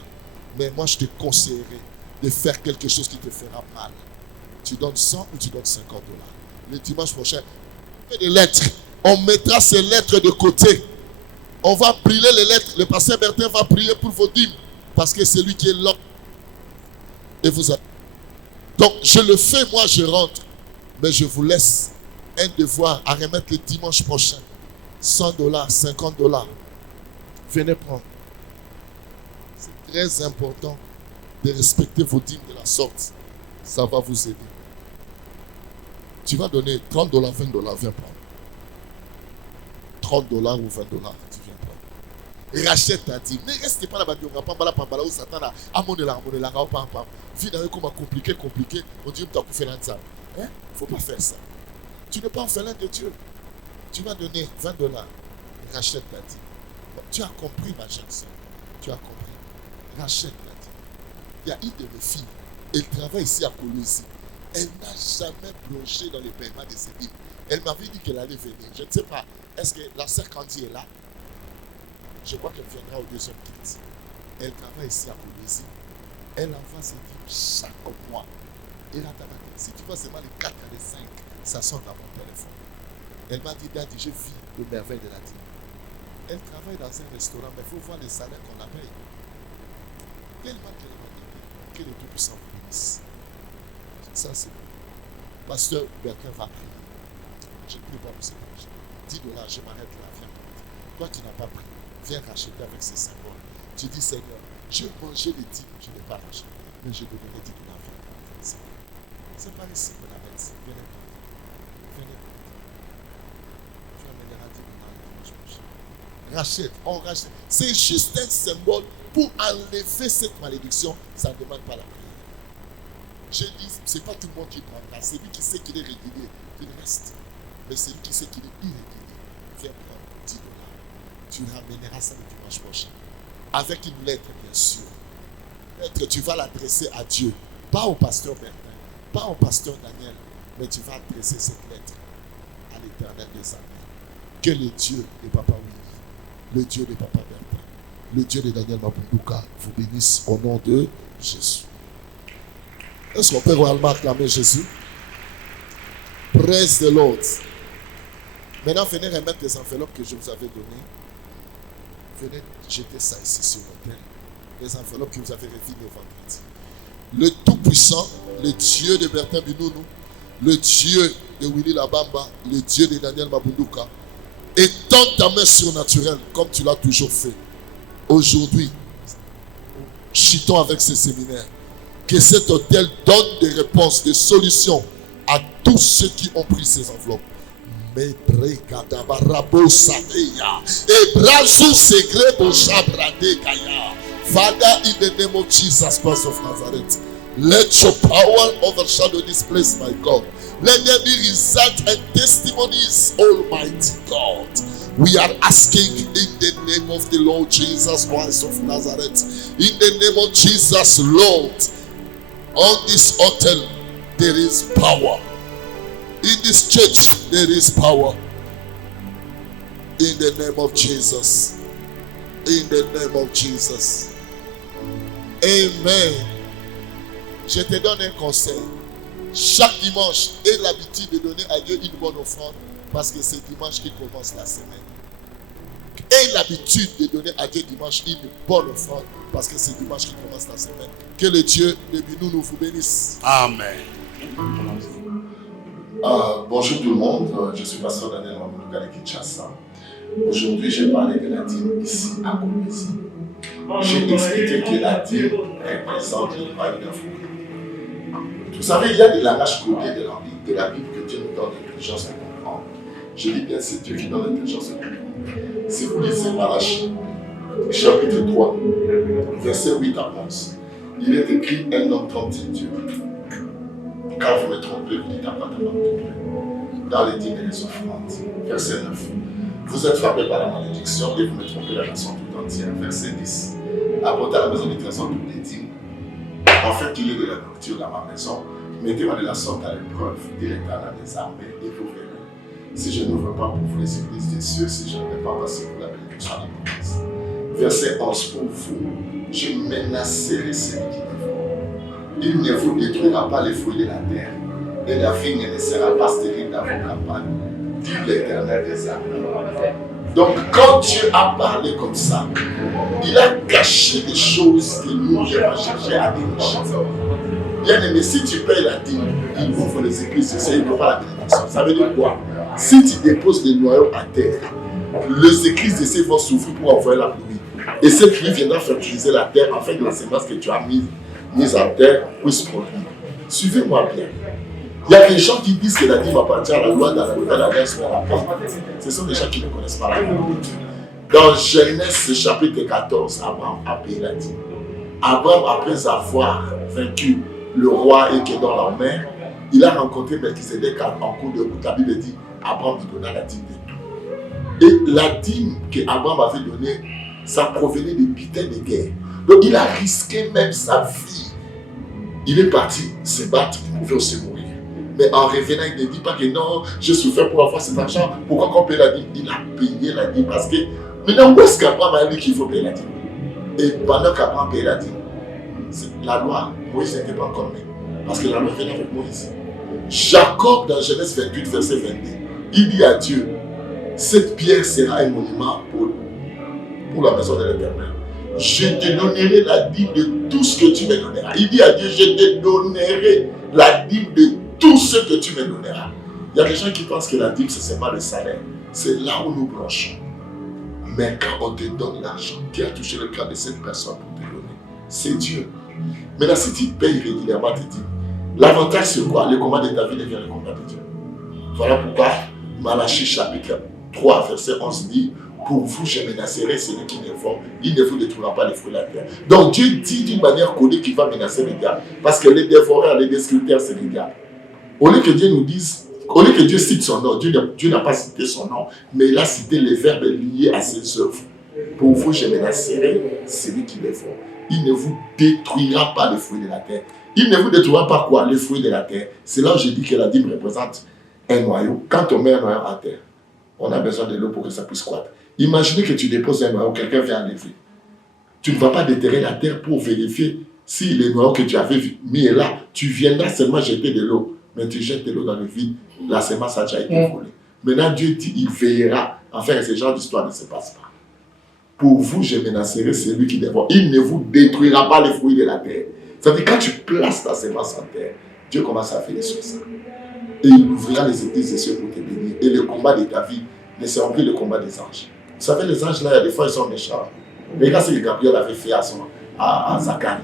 Mais moi, je te conseillerais de faire quelque chose qui te fera mal. Tu donnes 100 ou tu donnes 50 $. Le dimanche prochain, on fait des lettres. On mettra ces lettres de côté. On va brûler les lettres. Le pasteur Bertin va prier pour vos dîmes. Parce que c'est lui qui est là. Et vous avez... Donc, je le fais, moi, je rentre. Mais je vous laisse un devoir à remettre le dimanche prochain. 100 $, 50 $. Venez prendre. C'est très important de respecter vos dîmes de la sorte. Ça va vous aider. Tu vas donner 30 $, 20 $, viens prendre. 30 $ ou 20 $, tu viens prendre. Et rachète ta dîme. Ne restez pas là-bas, où Satan a monné la vie d'un comme compliqué. On dit que tu as fait l'ensemble. Il ne faut pas faire ça. Tu n'es pas orphelin de Dieu. Tu vas donner 20 $. Rachète ta dîme. Tu as compris, ma jeune soeur. Tu as compris. Rachète ta dîme. Il y a une de mes filles. Elle travaille ici à Colosie. Elle n'a jamais plongé dans les paiements de ses dîmes. Elle m'avait dit qu'elle allait venir. Je ne sais pas. Est-ce que la sœur Candy est là? Je crois qu'elle viendra au deuxième kit. Elle travaille ici à Colosie. Elle envoie ses dîmes chaque mois. Et là, si tu vois seulement les 4 et les 5, ça sort dans mon téléphone. Elle m'a dit, Daddy, je vis le merveille de la dîme. Elle travaille dans un restaurant, mais il faut voir les salaires qu'on la paye. Tellement qu'elle m'a dit que le Tout-Puissant vous bénisse. Ça, c'est bon. Pasteur Bertrand va prier. Je ne prie pas pour cet argent. 10 $, je m'arrête là, viens. Toi qui n'as pas pris, viens racheter avec ces symboles. Tu dis, Seigneur, j'ai mangé les dîmes, je n'ai pas racheté, mais je donnerai les dîmes d'enfant. C'est pas ici qu'on arrête. Venez. Tu amèneras 10 dans le dimanche prochain. Rachète, on rachète. C'est juste un symbole pour enlever cette malédiction. Ça ne demande pas la prière. Je dis, ce n'est pas tout le monde qui prendra. C'est lui qui sait qu'il est régulier, il reste. Mais c'est lui qui sait qu'il est irrégulier. Viens prendre 10 $. Tu ramèneras ça le dimanche prochain. Avec une lettre, bien sûr. Lettre, tu vas l'adresser à Dieu. Pas au pasteur Bertin, pas au pasteur Daniel, mais tu vas adresser cette lettre à l'Éternel des armées. Que le Dieu de Papa Willy, le Dieu de Papa Bertin, le Dieu de Daniel Mabunduka vous bénisse au nom de Jésus. Est-ce qu'on peut réellement acclamer Jésus? Praise the Lord. Maintenant, venez remettre les enveloppes que je vous avais données. Venez jeter ça ici sur l'autel. Les enveloppes que vous avez révélées au vendredi. Le Tout-Puissant, le Dieu de Bertin Binounou, le Dieu de Willy Labamba, le Dieu de Daniel Mabunduka, étends ta main surnaturelle comme tu l'as toujours fait. Aujourd'hui, chutons avec ce séminaire. Que cet hôtel donne des réponses, des solutions à tous ceux qui ont pris ces enveloppes. Father, in the name of Jesus Christ of Nazareth, let your power overshadow this place, my God. Let there be results and testimonies, Almighty God. We are asking in the name of the Lord Jesus Christ of Nazareth. In the name of Jesus, Lord, on this altar there is power. In this church there is power. In the name of Jesus. In the name of Jesus. Amen. Je te donne un conseil. Chaque dimanche, aie l'habitude de donner à Dieu une bonne offrande parce que c'est dimanche qui commence la semaine. Aie l'habitude de donner à Dieu dimanche une bonne offrande parce que c'est dimanche qui commence la semaine. Que le Dieu de Binounou vous bénisse. Amen. Bonjour tout le monde, je suis pasteur Daniel Mabunduka de Kinshasa. Aujourd'hui, j'ai parlé de la dîme ici à Koumézi. J'ai expliqué que la dîme représente le royaume d'Afrique. Vous savez, il y a des langages codés de la Bible que Dieu nous donne l'intelligence de comprendre. Je dis bien, c'est Dieu qui donne l'intelligence de comprendre. Si vous lisez Malachie, chapitre 3, verset 8 à 11, il est écrit un homme trompe Dieu. Quand vous me trompez, vous dites à pas de me tromper. Dans les dîmes et les offrandes, verset 9. Vous êtes frappés par la malédiction et vous me trompez la nation tout entière. Verset 10. Apportez à la maison du trésor toutes les dîmes. En fait, qu'il y ait de la nourriture dans ma maison, mettez-moi de la sorte à l'épreuve, dit l'Éternel des armées, et vous verrez. Si je n'ouvre pas pour vous les églises des cieux, si je ne vais pas passer pour la bénédiction des promesses. Verset 11. Pour vous, je menacerai celui qui dévore. Il ne vous détruira pas les fruits de la terre, et la vigne ne sera pas stérile dans vos campagnes, dit l'Éternel des armées. Donc, quand Dieu a parlé comme ça, il a caché des choses que nous devons chercher à dénicher. Bien aimé, si tu payes la dîme, il ouvre les églises, il n'aura la bénédiction. Ça veut dire quoi? Si tu déposes des noyaux à terre, les églises de ces vont souffrir pour envoyer la pluie. Et cette pluie viendra fertiliser la terre afin que la semence que tu as mise à terre puisse produire. Suivez-moi bien. Il y a des gens qui disent que la dîme appartient à la loi, dans la loi, la grâce, mais la paix. Ce sont des gens qui ne connaissent pas la loi. Dans Genèse chapitre 14, Abraham a payé la dîme. Abraham, après avoir vaincu le roi et qui est dans la mer, il a rencontré Melchizedek en cours de route. La Bible dit Abraham lui donna la dîme de tout. Et la dîme qu'Abraham avait donnée, ça provenait des butins de guerre. Donc il a risqué même sa vie. Il est parti se battre, il pouvait aussi mourir. Mais en revenant, il ne dit pas que non, j'ai souffert pour avoir cet argent. Pourquoi qu'on paye la dîme? Il a payé la dîme parce que maintenant, où est-ce qu'Abraham a dit qu'il faut payer la dîme? Et pendant qu'Abraham payait la dîme, la loi, Moïse n'était pas encore né. Parce que la loi venait avec Moïse. Jacob, dans Genèse 28, verset 22, il dit à Dieu, cette pierre sera un monument pour la maison de l'Éternel. Je te donnerai la dîme de tout ce que tu me donneras. Il dit à Dieu, je te donnerai la dîme de tout ce que tu me donneras. Il y a des gens qui pensent que la dîme, ce n'est pas le salaire. C'est là où nous branchons. Mais quand on te donne l'argent, qui a touché le cœur de cette personne pour te donner? C'est Dieu. Maintenant, si tu payes régulièrement, tu dis, l'avantage c'est quoi? Le combat de ta vie devient le combat de Dieu. Voilà pourquoi Malachie chapitre 3, verset 11 dit, pour vous, je menacerai celui qui ne vont, il ne vous détruira pas les fruits de la terre. Donc Dieu dit d'une manière connue qu'il va menacer les diables. Parce que les dévoreurs, les destructeurs, c'est les diables. Au lieu que Dieu nous dise, au lieu que Dieu cite son nom, Dieu n'a pas cité son nom, mais il a cité les verbes liés à ses œuvres. Pour vous, je menacerai celui qui les vont. Il ne vous détruira pas les fruits de la terre. Il ne vous détruira pas quoi? Les fruits de la terre. C'est là où j'ai dit que la dîme représente un noyau. Quand on met un noyau à terre, on a besoin de l'eau pour que ça puisse croître. Imaginez que tu déposes un noyau, quelqu'un vient enlever. Tu ne vas pas déterrer la terre pour vérifier si les noyaux que tu avais mis est là. Tu viendras seulement jeter de l'eau. Mais tu jettes de l'eau dans le vide, la semence a déjà été volée. Maintenant, Dieu dit, il veillera. Enfin, ce genre d'histoire ne se passe pas. Pour vous, je menacerai celui qui dévore. Il ne vous détruira pas les fruits de la terre. C'est-à-dire, quand tu places ta semence en terre, Dieu commence à faire les choses. Et il ouvrira les églises des cieux pour te bénir. Et le combat de ta vie ne sera plus le combat des anges. Vous savez, les anges, là, il y a des fois, ils sont méchants. Regarde ce que Gabriel avait fait à Zacharie.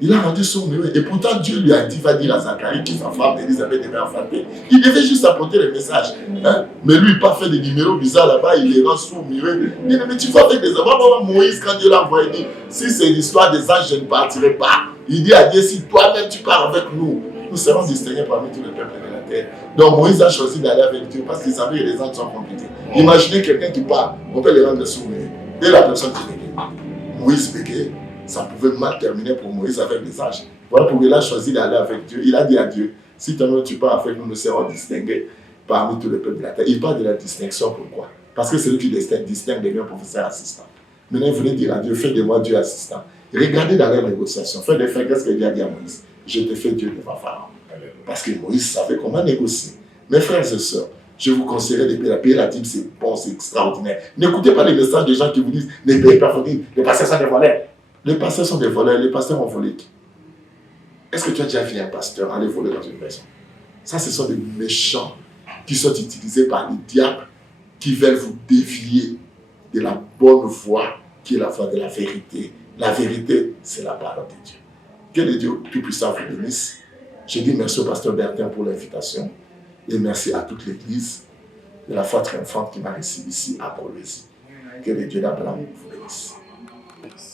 Il a rendu son mieux. Et pourtant, Dieu lui a dit, va dire à Zacharie que sa femme, Élisabeth, devait enfanter. Il devait juste apporter le message. Hein? Mais lui, il n'a pas fait des numéros bizarres là-bas, il les rend sourds, muets. Il dit, mais tu vas avec des enfants. Moïse, quand Dieu l'a envoyé, il dit, si c'est l'histoire des anges, je ne partirai pas. Il dit à Dieu, si toi-même tu pars avec nous, nous serons distingués parmi tous les peuples de la terre. Donc Moïse a choisi d'aller avec Dieu parce qu'il savait que les anges sont compliqués. Imaginez quelqu'un qui part, on peut les rendre sourds, et la personne qui bégaye. Moïse bégayait. Ça pouvait mal terminer pour Moïse avec les anges. Voilà pourquoi il a choisi d'aller avec Dieu. Il a dit à Dieu, si toi-même tu pars avec nous, nous serons distingués parmi tous les peuples de la terre. Il parle de la distinction, pourquoi? Parce que celui qui distingue devient professeur assistant. Maintenant, il voulait dire à Dieu, fais de moi Dieu assistant. Regardez dans les négociations. Fais des faits, qu'est-ce que Dieu a dit à Moïse? Je te fais Dieu devant Pharaon. Parce que Moïse savait comment négocier. Mes frères et sœurs, je vous conseillerais de payer la dîme, c'est bon, c'est extraordinaire. N'écoutez pas les messages des gens qui vous disent, ne payez pas, les pasteurs sont des voleurs. Les pasteurs sont des voleurs, les pasteurs ont volé. Est-ce que tu as déjà vu un pasteur aller voler dans une maison? Ça, ce sont des méchants qui sont utilisés par les diables qui veulent vous dévier de la bonne voie qui est la voie de la vérité. La vérité, c'est la parole de Dieu. Que le Dieu Tout-Puissant vous bénisse. Je dis merci au pasteur Bertin pour l'invitation et merci à toute l'église de la foi triomphante qui m'a reçu ici à Paulésie. Que le Dieu d'Abraham vous bénisse.